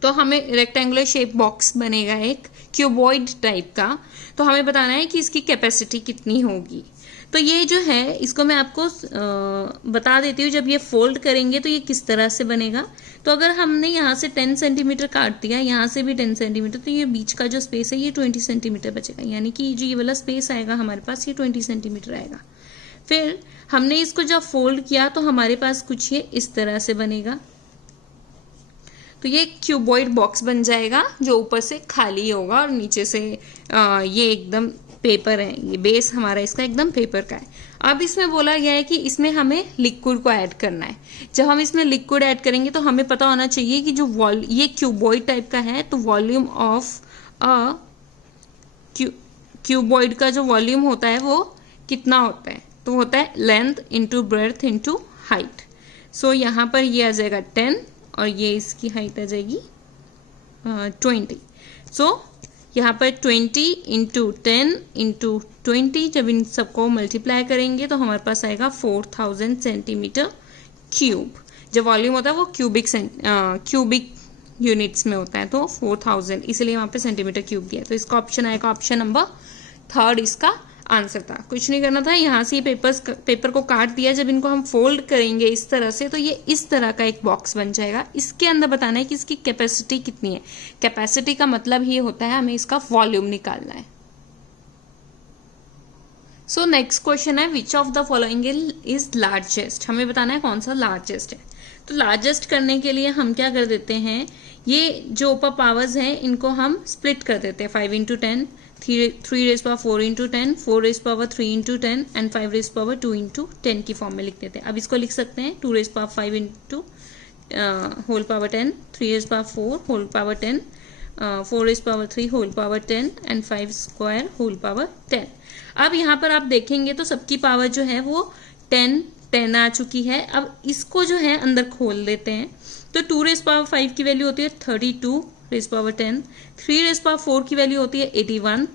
तो हमें रेक्टेंगुलर शेप बॉक्स बनेगा एक क्यूबॉइड टाइप का। तो हमें बताना है कि इसकी कैपेसिटी कितनी होगी। तो ये जो है इसको मैं आपको बता देती हूँ, जब ये फोल्ड करेंगे तो ये किस तरह से बनेगा। तो अगर हमने यहाँ से 10 सेंटीमीटर काट दिया, यहाँ से भी 10 सेंटीमीटर, तो ये बीच का जो स्पेस है ये 20 सेंटीमीटर बचेगा, यानी कि जो ये वाला स्पेस आएगा हमारे पास ये 20 सेंटीमीटर आएगा। फिर हमने इसको जब फोल्ड किया तो हमारे पास कुछ ये इस तरह से बनेगा, तो ये क्यूबॉइड बॉक्स बन जाएगा जो ऊपर से खाली होगा और नीचे से ये एकदम पेपर है, ये बेस हमारा इसका एकदम पेपर का है। अब इसमें बोला गया है कि इसमें हमें लिक्विड को ऐड करना है। जब हम इसमें लिक्विड ऐड करेंगे तो हमें पता होना चाहिए कि जो ये क्यूबॉइड टाइप का है, तो वॉल्यूम ऑफ अ क्यूबॉइड का जो वॉल्यूम होता है वो कितना होता है, तो होता है length into breadth into height. So यहाँ पर ये आ जाएगा 10 और ये इसकी हाइट आ जाएगी 20। सो यहाँ पर 20 इंटू 10 इंटू 20, जब इन सबको मल्टीप्लाई करेंगे तो हमारे पास आएगा 4000 सेंटीमीटर क्यूब। जब वॉल्यूम होता है वो क्यूबिक यूनिट्स में होता है, तो 4000 इसलिए वहाँ पे सेंटीमीटर क्यूब दिया। तो इसका ऑप्शन आएगा ऑप्शन नंबर 3 इसका आंसर था। कुछ नहीं करना था, यहाँ से ये पेपर को काट दिया। जब इनको हम फोल्ड करेंगे इस तरह से तो ये इस तरह का एक बॉक्स बन जाएगा। इसके अंदर बताना है कि इसकी कैपेसिटी कितनी है। कैपेसिटी का मतलब ये होता है हमें इसका वॉल्यूम निकालना है। सो नेक्स्ट क्वेश्चन है which of the following is largest. हमें बताना है कौन सा लार्जेस्ट है। तो लार्जेस्ट करने के लिए हम क्या कर देते हैं, ये जो ऊपर पावर्स हैं इनको हम स्प्लिट कर देते हैं। 5 into 10, 3 raise power 4 into 10, 4 raise power 3 into 10 and 5 raise power 2 into 10 की फॉर्म में लिख देते हैं। अब इसको लिख सकते हैं 2 raise power 5 into whole power 10, 3 raise power 4 whole power 10, 4 raise power 3 whole power 10 and 5 square whole power 10। अब यहाँ पर आप देखेंगे तो सबकी पावर जो है वो 10 आ चुकी है। अब इसको जो है अंदर खोल देते हैं। तो 2 रेज पावर 5 की वैल्यू होती है 32 रेज पावर 10, 3 रेज पावर 4 की वैल्यू होती है 81,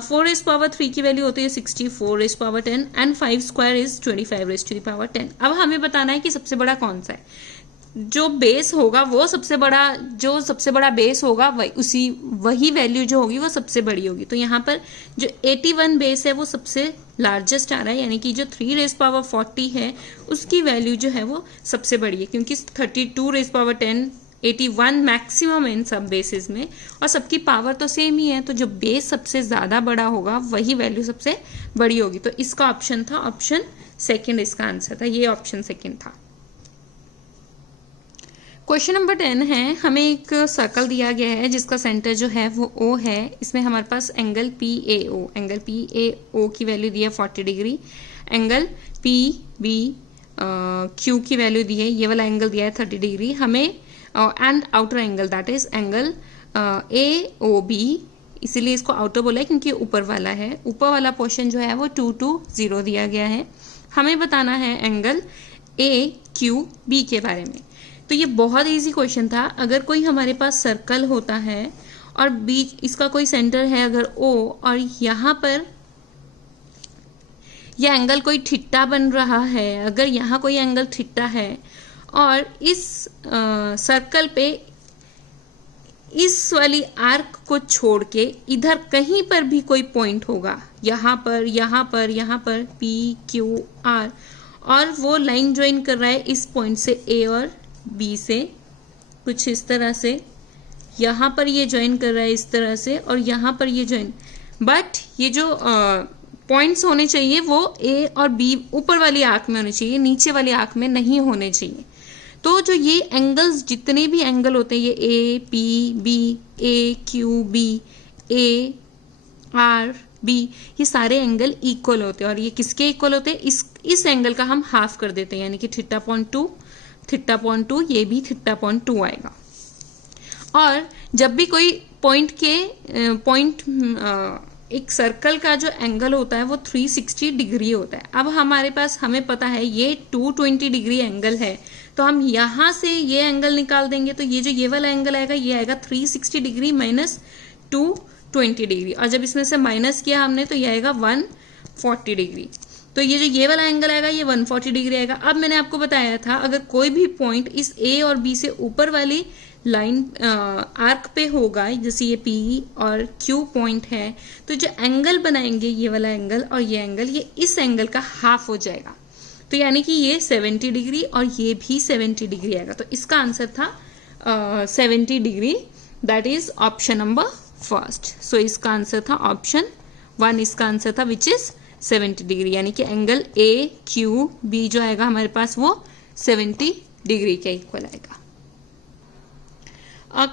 4 रेज पावर 3 की वैल्यू होती है 64 raise power 10 and 5 square is 25 raise to the power 10। अब हमें बताना है कि सबसे बड़ा कौन सा है। जो बेस होगा वो सबसे बड़ा, जो सबसे बड़ा बेस होगा वही वैल्यू जो होगी वो सबसे बड़ी होगी। तो यहाँ पर जो 81 बेस है वो सबसे लार्जेस्ट आ रहा है, यानी कि जो 3 रेज पावर 40 है उसकी वैल्यू जो है वो सबसे बड़ी है, क्योंकि 32 रेज पावर 10, 81 मैक्सिमम है इन सब बेसिस में और सबकी पावर तो सेम ही है। तो जो बेस सबसे ज्यादा बड़ा होगा वही वैल्यू सबसे बड़ी होगी। तो इसका ऑप्शन था ऑप्शन सेकंड, इसका आंसर था, ये ऑप्शन सेकंड था। क्वेश्चन नंबर 10 है, हमें एक सर्कल दिया गया है जिसका सेंटर जो है वो O है। इसमें हमारे पास एंगल PAO की वैल्यू दी है 40 डिग्री, एंगल PBQ की वैल्यू दी है, ये वाला एंगल दिया है 30 डिग्री हमें, and outer angle that is angle AOB, इसीलिए इसको आउटर बोला है क्योंकि ऊपर वाला है। ऊपर वाला पोर्शन जो है वो 2 to 0 दिया गया है। हमें बताना है एंगल AQB के बारे में। तो ये बहुत इजी क्वेश्चन था। अगर कोई हमारे पास सर्कल होता है और बीच इसका कोई सेंटर है अगर O, और यहाँ पर यह एंगल कोई थीटा बन रहा है, अगर यहाँ कोई एंगल थीटा है और इस सर्कल पे इस वाली आर्क को छोड़ के इधर कहीं पर भी कोई पॉइंट होगा, यहाँ पर, यहाँ पर, यहाँ पर P, Q, R, और वो लाइन ज्वाइन कर रहा है इस पॉइंट से A और B से, कुछ इस तरह से, यहाँ पर ये ज्वाइन कर रहा है इस तरह से, और यहाँ पर ये ज्वाइन, बट ये जो पॉइंट्स होने चाहिए वो A और B ऊपर वाली आर्क में होने चाहिए, नीचे वाली आर्क में नहीं होने चाहिए। तो जो ये एंगल्स, जितने भी एंगल होते हैं, ये A, P, B, A, Q, B, A, R, B, ये सारे एंगल इक्वल होते हैं। और ये किसके इक्वल होते हैं? इस एंगल का हम हाफ कर देते हैं, यानी कि थीटा.2, ये भी थीटा.2 आएगा। और जब भी कोई एक सर्कल का जो एंगल होता है वो 360 डिग्री होता है। अब हमें पता है ये 220 डिग्री एंगल है, तो हम यहाँ से ये एंगल निकाल देंगे, तो ये वाला एंगल आएगा, ये आएगा 360 डिग्री माइनस 220 डिग्री, और जब इसमें से माइनस किया हमने तो ये आएगा 140 डिग्री। तो ये वाला एंगल आएगा, ये 140 डिग्री आएगा। अब मैंने आपको बताया था अगर कोई भी पॉइंट इस A और B से ऊपर वाली लाइन आर्क पे होगा, जैसे ये P और Q पॉइंट है, तो जो एंगल बनाएंगे ये वाला एंगल और ये एंगल, ये इस एंगल का हाफ हो जाएगा। तो यानी कि ये 70 डिग्री और ये भी 70 डिग्री आएगा। तो इसका आंसर था 70 degree, that is option number first. So इसका आंसर था ऑप्शन 1, इसका आंसर था विच इज 70 डिग्री, यानी कि एंगल AQB जो आएगा हमारे पास वो 70 डिग्री के इक्वल आएगा।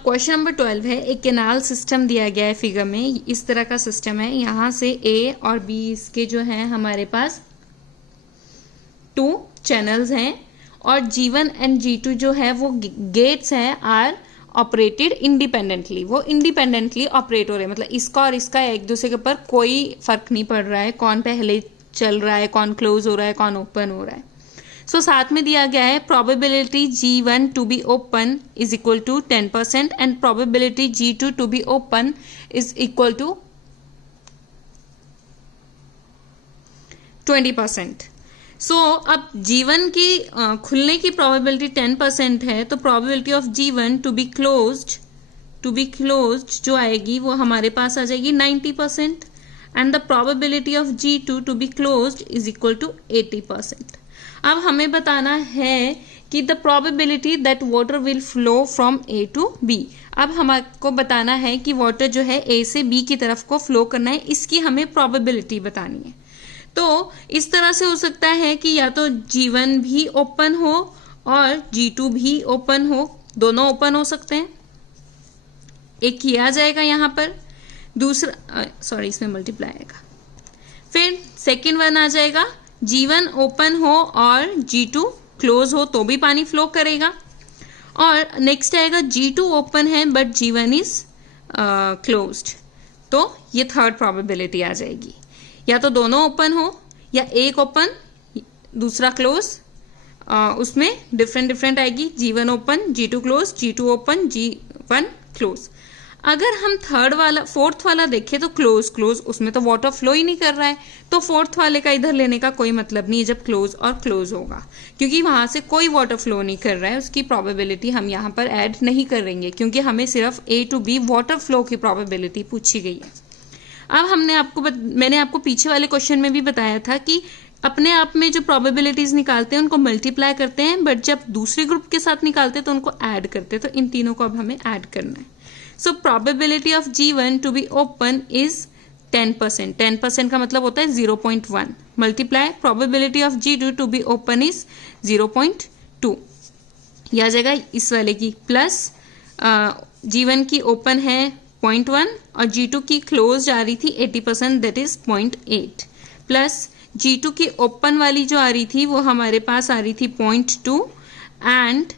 क्वेश्चन नंबर 12 है, एक कैनाल सिस्टम दिया गया है फिगर में, इस तरह का सिस्टम है, यहाँ से A और B इसके जो है हमारे पास 2 चैनल्स हैं, और G1 एंड G2 जो है वो गेट्स हैं, आर ऑपरेटेड इंडिपेंडेंटली, वो इंडिपेंडेंटली ऑपरेट हो रहे हैं, मतलब इसका और इसका एक दूसरे के ऊपर कोई फर्क नहीं पड़ रहा है, कौन पहले चल रहा है, कौन क्लोज हो रहा है, कौन ओपन हो रहा है। सो साथ में दिया गया है probability G1 to be open is equal to 10% and probability G2 to be open is equal to 20%। So अब G1 की खुलने की प्रोबेबिलिटी 10% है, तो probability of G1 to be closed जो आएगी वो हमारे पास आ जाएगी 90%, and the probability of G2 to be closed is equal to 80%। अब हमें बताना है कि the probability that water will flow from A to B। अब हमको बताना है कि वाटर जो है A से B की तरफ को फ्लो करना है, इसकी हमें प्रोबेबिलिटी बतानी है। तो इस तरह से हो सकता है कि या तो G1 भी ओपन हो और G2 भी ओपन हो, दोनों ओपन हो सकते हैं, एक किया जाएगा यहाँ पर, दूसरा इसमें मल्टीप्लाई आएगा, फिर सेकेंड वन आ जाएगा G1 ओपन हो और G2 क्लोज हो तो भी पानी फ्लो करेगा, और नेक्स्ट आएगा G2 ओपन है बट G1 इज क्लोज्ड, तो ये थर्ड प्रोबेबिलिटी आ जाएगी। या तो दोनों ओपन हो या एक ओपन दूसरा क्लोज, उसमें डिफरेंट आएगी, G1 open, G2 close, G2 open, G1 close. अगर हम फोर्थ वाला देखें तो क्लोज, उसमें तो वाटर फ्लो ही नहीं कर रहा है, तो फोर्थ वाले का इधर लेने का कोई मतलब नहीं है जब क्लोज होगा, क्योंकि वहां से कोई वाटर फ्लो नहीं कर रहा है, उसकी प्रोबेबिलिटी हम यहाँ पर ऐड नहीं करेंगे, क्योंकि हमें सिर्फ A to B water flow की प्रोबेबिलिटी पूछी गई है। अब मैंने आपको पीछे वाले क्वेश्चन में भी बताया था कि अपने आप में जो प्रोबेबिलिटीज निकालते हैं उनको मल्टीप्लाई करते हैं, बट जब दूसरे ग्रुप के साथ निकालते हैं तो उनको ऐड करते हैं, तो इन तीनों को अब हमें ऐड करना है। So probability of G1 to be open is 10%, 10% का मतलब होता है 0.1, multiply probability of G2 to be open is 0.2, यह आ जाएगा इस वाले की, प्लस G1 की ओपन है 0.1 और G2 की क्लोज आ रही थी 80%, दैट इज 0.8, प्लस G2 की ओपन वाली जो आ रही थी वो हमारे पास आ रही थी 0.2, एंड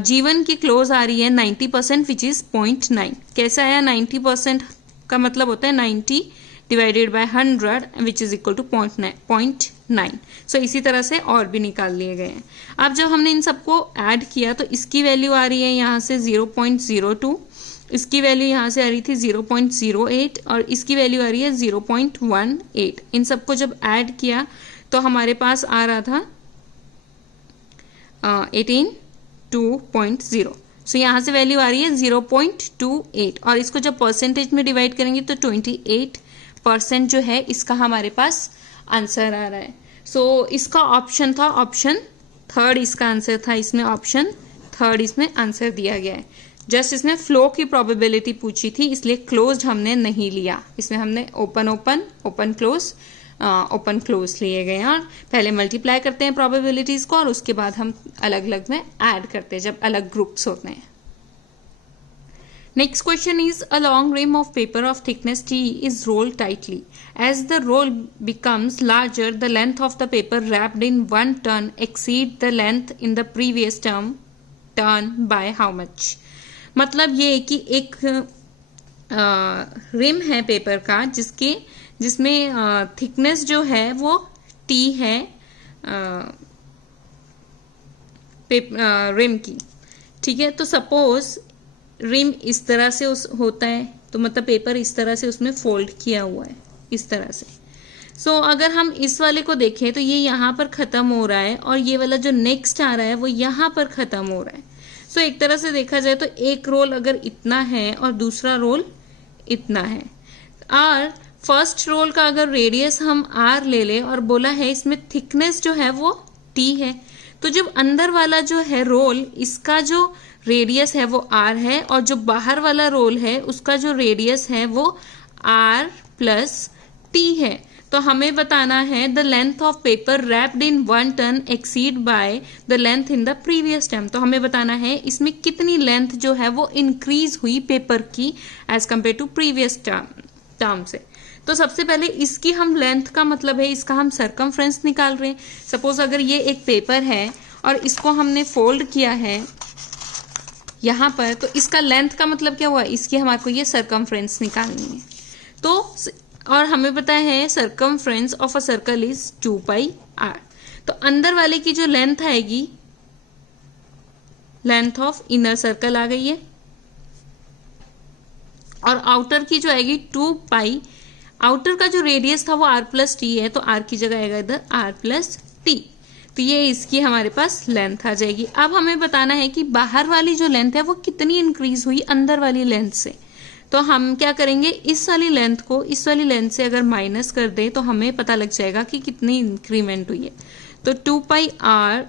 G1 की क्लोज आ रही है 90% विच इज 0.9। कैसे आया? 90% का मतलब होता है 90 divided by 100 which is equal to 0.9। So इसी तरह से और भी निकाल लिए गए हैं। अब जब हमने इन सबको ऐड किया तो इसकी वैल्यू आ रही है यहाँ से 0.02, इसकी वैल्यू यहाँ से आ रही थी 0.08 और इसकी वैल्यू आ रही है 0.18। इन सबको जब ऐड किया तो हमारे पास आ रहा था 18.2.0। सो यहाँ से वैल्यू आ रही है 0.28 और इसको जब परसेंटेज में डिवाइड करेंगे तो 28% जो है इसका हमारे पास आंसर आ रहा है। सो इसका ऑप्शन था ऑप्शन थर्ड, इसका आंसर था इसमें ऑप्शन थर्ड, इसमें आंसर दिया गया है। जस्ट इसमें फ्लो की प्रोबेबिलिटी पूछी थी इसलिए क्लोज्ड हमने नहीं लिया, इसमें हमने open open open close open close लिए गए हैं और पहले मल्टीप्लाई करते हैं प्रोबेबिलिटीज को और उसके बाद हम अलग अलग में ऐड करते हैं जब अलग ग्रुप्स होते हैं। Next question is a long rim of paper of thickness T is rolled tightly. As the roll becomes larger, the length of the paper wrapped in one turn exceed the length in the previous turn by how much? मतलब ये है कि एक रिम है पेपर का जिसमें थिकनेस जो है वो T है रिम की, ठीक है। तो सपोज रिम इस तरह से होता है तो मतलब पेपर इस तरह से उसमें फोल्ड किया हुआ है इस तरह से। सो अगर हम इस वाले को देखें तो ये यहाँ पर ख़त्म हो रहा है और ये वाला जो नेक्स्ट आ रहा है वो यहाँ पर ख़त्म हो रहा है। सो एक तरह से देखा जाए तो एक रोल अगर इतना है और दूसरा रोल इतना है और फर्स्ट रोल का अगर रेडियस हम r ले ले और बोला है इसमें थिकनेस जो है वो t है, तो जब अंदर वाला जो है रोल इसका जो रेडियस है वो r है और जो बाहर वाला रोल है उसका जो रेडियस है वो r प्लस t है। तो हमें बताना है the length of paper wrapped in one turn exceed by the length in the previous term. तो हमें बताना है इसमें कितनी लेंथ जो है वो इंक्रीज हुई पेपर की age compare to previous term से। तो सबसे पहले इसकी हम लेंथ का मतलब है इसका हम सरकमफ्रेंस निकाल रहे हैं। सपोज अगर ये एक पेपर है और इसको हमने फोल्ड किया है यहाँ पर, तो इसका लेंथ का मतलब क्या हुआ, इसकी हमारे को ये सरकमफ्रेंस निकालनी है। तो और हमें पता है circumference of a circle is 2πr। तो अंदर वाले की जो लेंथ आएगी, लेंथ ऑफ इनर सर्कल आ गई है और आउटर की जो आएगी 2π। आउटर का जो रेडियस था वो r प्लस टी है तो r की जगह आएगा इधर r प्लस टी। तो ये इसकी हमारे पास लेंथ आ जाएगी। अब हमें बताना है कि बाहर वाली जो लेंथ है वो कितनी इंक्रीज हुई अंदर वाली लेंथ से। तो हम क्या करेंगे, इस वाली लेंथ को इस वाली लेंथ से अगर माइनस कर दें तो हमें पता लग जाएगा कि कितनी इंक्रीमेंट हुई है। तो 2πr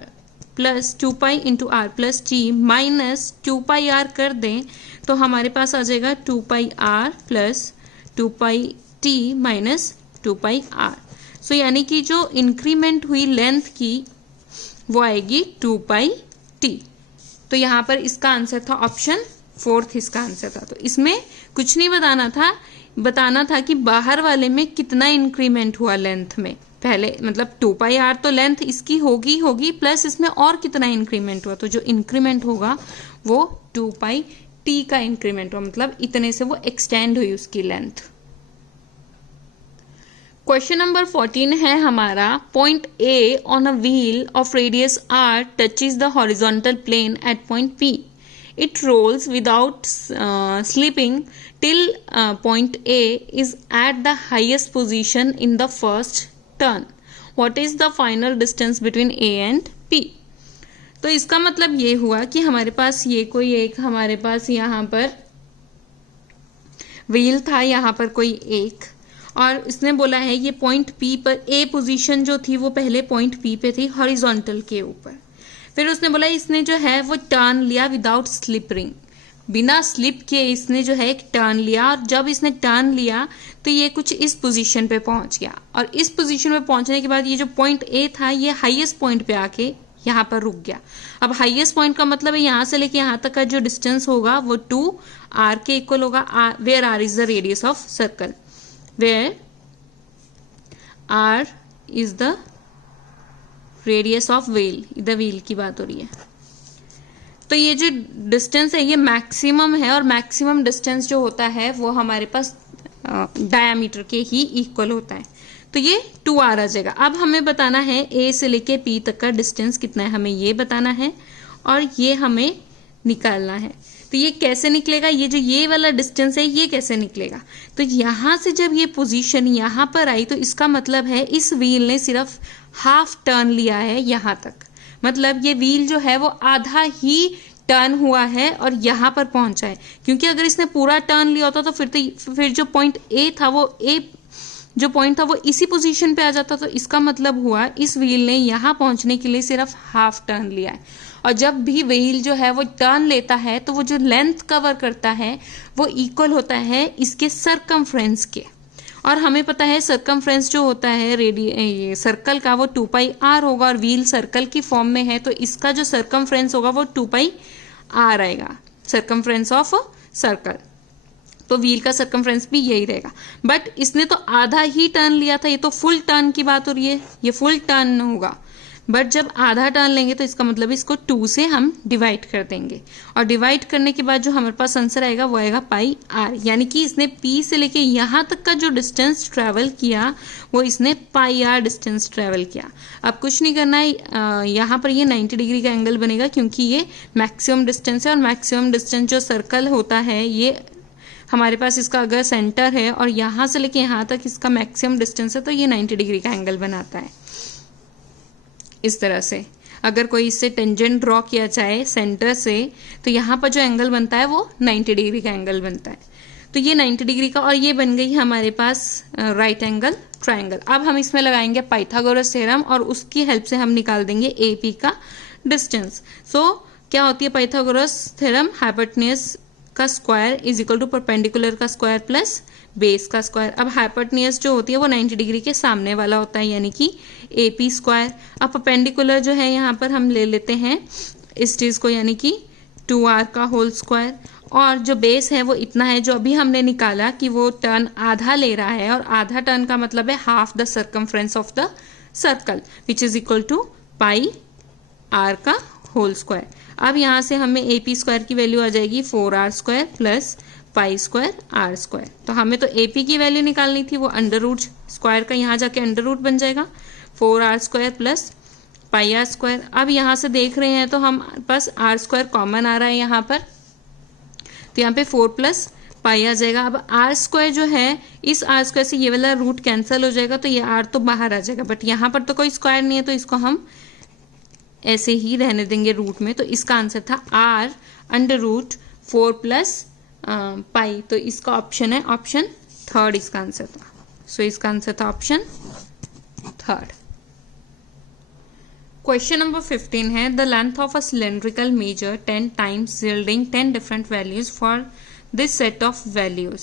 plus 2π into r plus t minus 2πr कर दें तो हमारे पास आ जाएगा 2πr plus 2πt minus 2πr। सो यानी कि जो इंक्रीमेंट हुई लेंथ की वो आएगी 2πt। तो यहाँ पर इसका आंसर था ऑप्शन फोर्थ, इसका आंसर था। तो इसमें कुछ नहीं बताना था कि बाहर वाले में कितना इंक्रीमेंट हुआ लेंथ में। पहले मतलब 2πr तो लेंथ इसकी होगी प्लस इसमें और कितना इंक्रीमेंट हुआ, तो जो इंक्रीमेंट होगा वो 2πt का इंक्रीमेंट हुआ, मतलब इतने से वो एक्सटेंड हुई उसकी लेंथ। क्वेश्चन नंबर 14 है हमारा, point A on a wheel of radius r touches the horizontal plane at point P. It rolls without slipping till point A is at the highest position in the first turn. What is the final distance between A and P? तो इसका मतलब ये हुआ कि हमारे पास ये कोई एक हमारे पास यहाँ पर व्हील था, यहाँ पर कोई एक, और इसने बोला है ये पॉइंट P पर A पोजीशन जो थी वो पहले पॉइंट P पे थी हॉरिजॉन्टल के ऊपर। फिर उसने बोला इसने जो है वो टर्न लिया विदाउट स्लिपरिंग, बिना स्लिप किए इसने जो है एक टर्न लिया और जब इसने टर्न लिया तो ये कुछ इस पोजीशन पे पहुंच गया और इस पोजीशन पे पहुंचने के बाद ये जो पॉइंट A था ये हाईएस्ट पॉइंट पे आके यहाँ पर रुक गया। अब हाईएस्ट पॉइंट का मतलब है यहाँ से लेके यहाँ तक का जो डिस्टेंस होगा वो 2r के इक्वल होगा, where r is the radius of circle, where r is the radius of wheel, इधर व्हील की बात हो रही है। तो ये जो डिस्टेंस है ये मैक्सिमम है और मैक्सिमम डिस्टेंस जो होता है वो हमारे पास डायामीटर के ही इक्वल होता है। तो ये 2r आ जाएगा। अब हमें बताना है A से लेके P तक का डिस्टेंस कितना है, हमें ये बताना है और ये हमें निकालना है। तो ये कैसे निकलेगा, ये जो ये वाला डिस्टेंस है ये कैसे निकलेगा, तो यहाँ से जब ये पोजीशन यहाँ पर आई तो इसका मतलब है इस व्हील ने सिर्फ हाफ टर्न लिया है यहाँ तक, मतलब ये व्हील जो है वो आधा ही टर्न हुआ है और यहाँ पर पहुंचा है। क्योंकि अगर इसने पूरा टर्न लिया होता तो फिर जो पॉइंट ए था वो जो पॉइंट था वो इसी पोजीशन पे आ जाता, तो इसका मतलब हुआ इस व्हील ने यहाँ पहुंचने के लिए सिर्फ हाफ टर्न लिया है। और जब भी व्हील जो है वो टर्न लेता है तो वो जो लेंथ कवर करता है वो इक्वल होता है इसके सरकमफ्रेंस के, और हमें पता है सरकमफ्रेंस जो होता है ये सर्कल का वो 2πr होगा, और व्हील सर्कल की फॉर्म में है तो इसका जो सरकमफ्रेंस होगा वो 2πr आएगा, सरकमफ्रेंस ऑफ सर्कल। तो व्हील का सरकमफ्रेंस भी यही रहेगा। बट इसने तो आधा ही टर्न लिया था, ये तो फुल टर्न की बात हो रही है, ये फुल टर्न होगा। बट जब आधा टर्न लेंगे तो इसका मतलब इसको 2 से हम डिवाइड कर देंगे, और डिवाइड करने के बाद जो हमारे पास आंसर आएगा वो आएगा πr, यानी कि इसने P से लेके यहाँ तक का जो डिस्टेंस ट्रैवल किया वो इसने πr डिस्टेंस ट्रैवल किया। अब कुछ नहीं करना है, यहाँ पर ये 90 डिग्री का एंगल बनेगा क्योंकि ये मैक्सिमम डिस्टेंस है, और मैक्सिमम डिस्टेंस जो सर्कल होता है ये हमारे पास इसका अगर सेंटर है और यहाँ से लेके यहाँ तक इसका मैक्सिमम डिस्टेंस है तो ये 90 डिग्री का एंगल बनाता है। इस तरह से अगर कोई इससे टेंजेंट ड्रॉ किया जाए सेंटर से तो यहाँ पर जो एंगल बनता है वो 90 डिग्री का एंगल बनता है। तो ये 90 डिग्री का, और ये बन गई हमारे पास राइट एंगल ट्राइंगल। अब हम इसमें लगाएंगे पाइथागोरस थ्योरम और उसकी हेल्प से हम निकाल देंगे AP का डिस्टेंस। सो क्या होती है पाइथागोरस थ्योरम, हाइपोटेन्यूज का square is equal to perpendicular का स्क्वायर प्लस बेस का स्क्वायर। अब हाइपोटेन्यूज जो होती है वो 90 डिग्री के सामने वाला होता है, यानी कि AP स्क्वायर। अब परपेंडिकुलर जो है यहाँ पर हम ले लेते हैं इस चीज को, यानी कि 2r का होल स्क्वायर, और जो बेस है वो इतना है जो अभी हमने निकाला कि वो टर्न आधा ले रहा है, और आधा टर्न का मतलब है half the circumference of the circle which is equal to πr का होल स्क्वायर। अब यहाँ से हमें AP स्क्वायर की वैल्यू आ जाएगी 4r square plus pi square r square. तो हमें तो AP की वैल्यू निकालनी थी, वो अंडर रूट स्क्वायर का यहाँ जाके अंडर रूट बन जाएगा, 4r स्क्वायर प्लस पाई r स्क्वायर। अब यहाँ से देख रहे हैं तो हम बस r स्क्वायर कॉमन आ रहा है यहाँ पर, तो यहाँ पे 4 प्लस पाई आ जाएगा। अब r स्क्वायर जो है इस r स्क्वायर से ये वाला रूट कैंसिल हो जाएगा तो ये r तो बाहर आ जाएगा, बट यहाँ पर तो कोई स्क्वायर नहीं है तो इसको हम ऐसे ही रहने देंगे रूट में। तो इसका आंसर था r under root 4 plus pi, तो इसका ऑप्शन है ऑप्शन थर्ड, इसका आंसर था। सो इसका आंसर था ऑप्शन थर्ड। क्वेश्चन नंबर 15 है the length of a cylindrical measure 10 times yielding 10 different values for this set of values,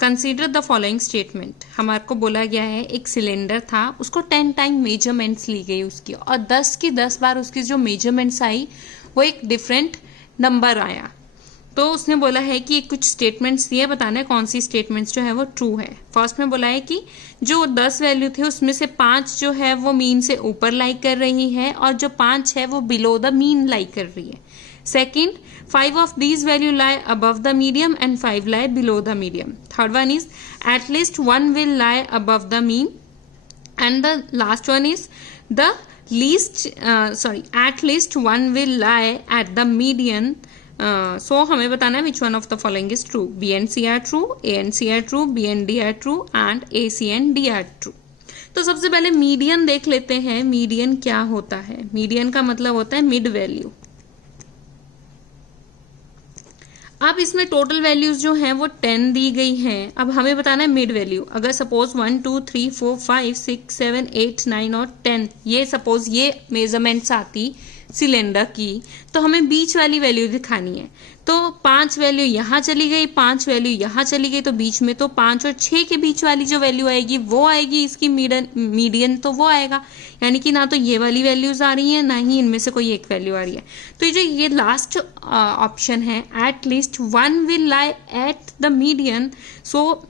consider the following statement. हमारे को बोला गया है एक सिलेंडर था, उसको 10 टाइम मेजरमेंट्स ली गई उसकी, और 10 की 10 बार उसकी जो मेजरमेंट्स आई वो एक डिफरेंट नंबर आया। तो उसने बोला है कि कुछ स्टेटमेंट्स दिए, बताना है कौन सी स्टेटमेंट्स जो है वो ट्रू है। फर्स्ट में बोला है कि जो 10 वैल्यू थे उसमें से 5 जो है वो मीन से ऊपर लाई कर रही है, और जो 5 है वो बिलो द मीन लाई कर रही है। Second, 5 of these value lie above the medium and 5 lie below the medium. Third one is at least 1 will lie above the mean, and the last one is the at least 1 will lie at the median. So हमें बताना है which one of the following is true. B and C are true, A and C are true, B and D are true, and A, C and D are true. तो सबसे पहले मीडियन देख लेते हैं। मीडियन क्या होता है? मीडियन का मतलब होता है मिड वैल्यू। अब इसमें टोटल वैल्यूज जो हैं वो 10 दी गई हैं। अब हमें बताना है मिड वैल्यू। अगर सपोज 1 2 3 4 5 6 7 8 9 और 10 ये सपोज ये मेजरमेंट्स आती सिलेंडर की, तो हमें बीच वाली वैल्यू दिखानी है। तो 5 वैल्यू यहाँ चली गई, 5 वैल्यू यहाँ चली गई, तो बीच में तो 5 और 6 के बीच वाली जो वैल्यू आएगी वो आएगी इसकी मीडियन, तो वो आएगा। यानी कि ना तो ये वाली वैल्यूज आ रही हैं ना ही इनमें से कोई एक वैल्यू आ रही है। तो ये लास्ट ऑप्शन है at least 1 will lie at the median, so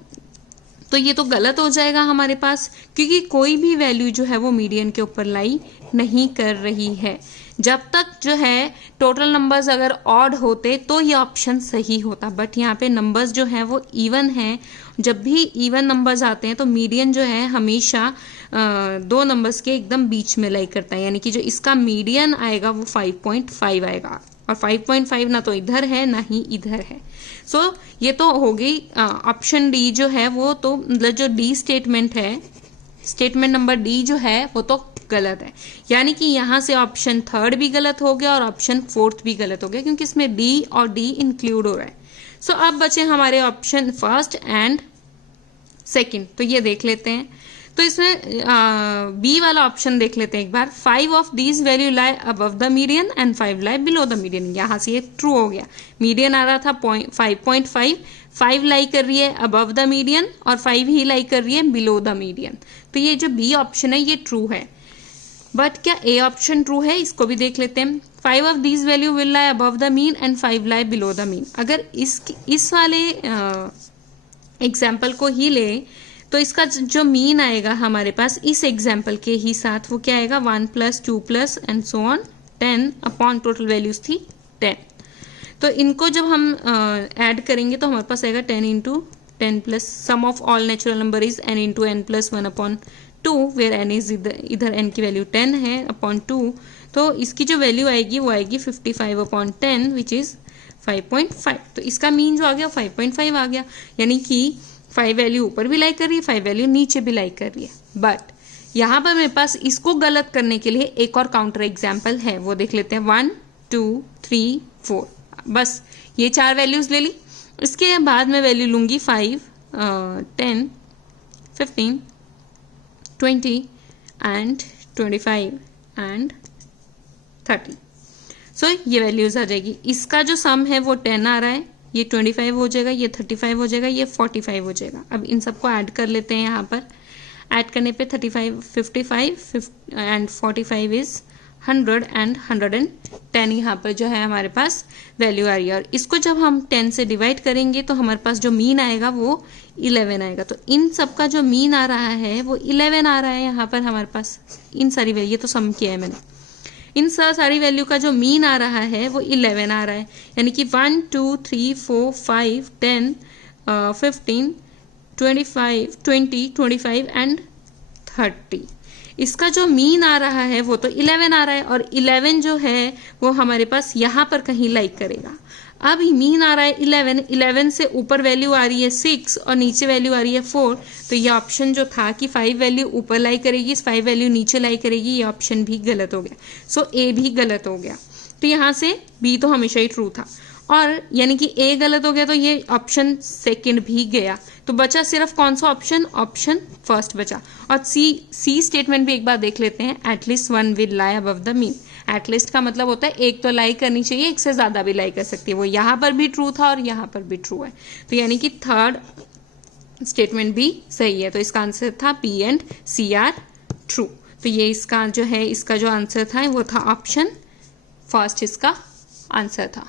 तो ये तो गलत हो जाएगा हमारे पास, क्योंकि कोई भी वैल्यू जो है वो मीडियन के ऊपर लाई नहीं कर रही है। जब तक जो है टोटल नंबर्स अगर ऑड होते तो ये ऑप्शन सही होता, बट यहाँ पे नंबर्स जो हैं वो इवन हैं। जब भी इवन नंबर्स आते हैं तो मीडियन जो है हमेशा 2 नंबर्स के एकदम बीच में लाई करता है, यानी कि जो इसका मीडियन आएगा वो 5.5 आएगा, और 5.5 ना तो इधर है ना ही इधर है। सो ये तो हो गई ऑप्शन डी जो है वो तो मतलब जो डी स्टेटमेंट है, स्टेटमेंट नंबर डी जो है वो तो गलत है, यानी कि यहाँ से ऑप्शन थर्ड भी गलत हो गया और ऑप्शन फोर्थ भी गलत हो गया क्योंकि इसमें डी और डी इंक्लूड हो रहा है। सो अब बचे हमारे ऑप्शन फर्स्ट एंड सेकंड, तो ये देख लेते हैं। तो इसमें बी वाला ऑप्शन देख लेते हैं एक बार। 5 of these value lie above the median and 5 lie below the median. यहाँ से ये ट्रू हो गया। मीडियन आ रहा था 5.5, 5 लाई कर रही है अबव द मीडियन और 5 ही लाई कर रही है बिलो द मीडियन। तो ये जो बी ऑप्शन है ये ट्रू है। बट क्या ए ऑप्शन ट्रू है, इसको भी देख लेते हैं। 5 of these value will lie above the mean and 5 lie below the mean. अगर इस वाले एग्जाम्पल को ही ले तो इसका जो मीन आएगा हमारे पास इस एग्जाम्पल के ही साथ वो क्या आएगा 1 + 2 + and so on 10 upon total values थी 10। तो इनको जब हम ऐड करेंगे तो हमारे पास आएगा 10 × 10 + sum of all natural number is n × n + 1 upon 2 where n is इधर n की वैल्यू 10 है अपॉन 2। तो इसकी जो वैल्यू आएगी वो आएगी 55/10 विच इज 5.5। तो इसका मीन जो आ गया 5.5 आ गया, यानी कि 5 वैल्यू ऊपर भी लाई कर रही है, 5 वैल्यू नीचे भी लाई कर रही है। बट यहाँ पर मेरे पास इसको गलत करने के लिए एक और काउंटर एग्जाम्पल है, वो देख लेते हैं। 1 2 3 4, बस ये 4 वैल्यूज ले ली। इसके बाद मैं वैल्यू लूंगी 5 10 15 20 एंड 25 एंड 30। सो ये वैल्यूज आ जाएगी। इसका जो सम है वो 10 आ रहा है, ये 25 हो जाएगा, ये 35 हो जाएगा, ये 45 हो जाएगा। अब इन सबको ऐड कर लेते हैं। यहाँ पर ऐड करने पे 35 55 एंड 45 इज 100 एंड 110 यहाँ पर जो है हमारे पास वैल्यू आ रही है। और इसको जब हम 10 से डिवाइड करेंगे तो हमारे पास जो मीन आएगा वो 11 आएगा। तो इन सब का जो मीन आ रहा है वो 11 आ रहा है यहाँ पर हमारे पास। इन सारी वैल्यू, ये तो सम किया है मैंने, इन सारी वैल्यू का जो मीन आ रहा है वो 11 आ रहा है, यानी कि 1 2 3 4 5 10 15 25 20 25 एंड 30। इसका जो मीन आ रहा है वो तो 11 आ रहा है और 11 जो है वो हमारे पास यहाँ पर कहीं लाइक करेगा। अब मीन आ रहा है 11 से ऊपर वैल्यू आ रही है 6 और नीचे वैल्यू आ रही है 4। तो ये ऑप्शन जो था कि 5 वैल्यू ऊपर लाई करेगी 5 वैल्यू नीचे लाई करेगी, ये ऑप्शन भी गलत हो गया। सो ए भी गलत हो गया। तो यहाँ से बी तो हमेशा ही ट्रू था और यानी कि ए गलत हो गया तो ये ऑप्शन सेकंड भी गया। तो बचा सिर्फ कौन सा ऑप्शन, ऑप्शन फर्स्ट बचा। और सी स्टेटमेंट भी एक बार देख लेते हैं। At least 1 will lie above the mean. At least का मतलब होता है एक तो लाई करनी चाहिए, एक से ज्यादा भी लाई कर सकती है। वो यहाँ पर भी ट्रू था और यहाँ पर भी ट्रू है। तो यानी कि थर्ड स्टेटमेंट भी सही है। तो इसका आंसर था B and C are true. तो ये इसका जो है, इसका जो आंसर था वो था ऑप्शन फर्स्ट, इसका आंसर था।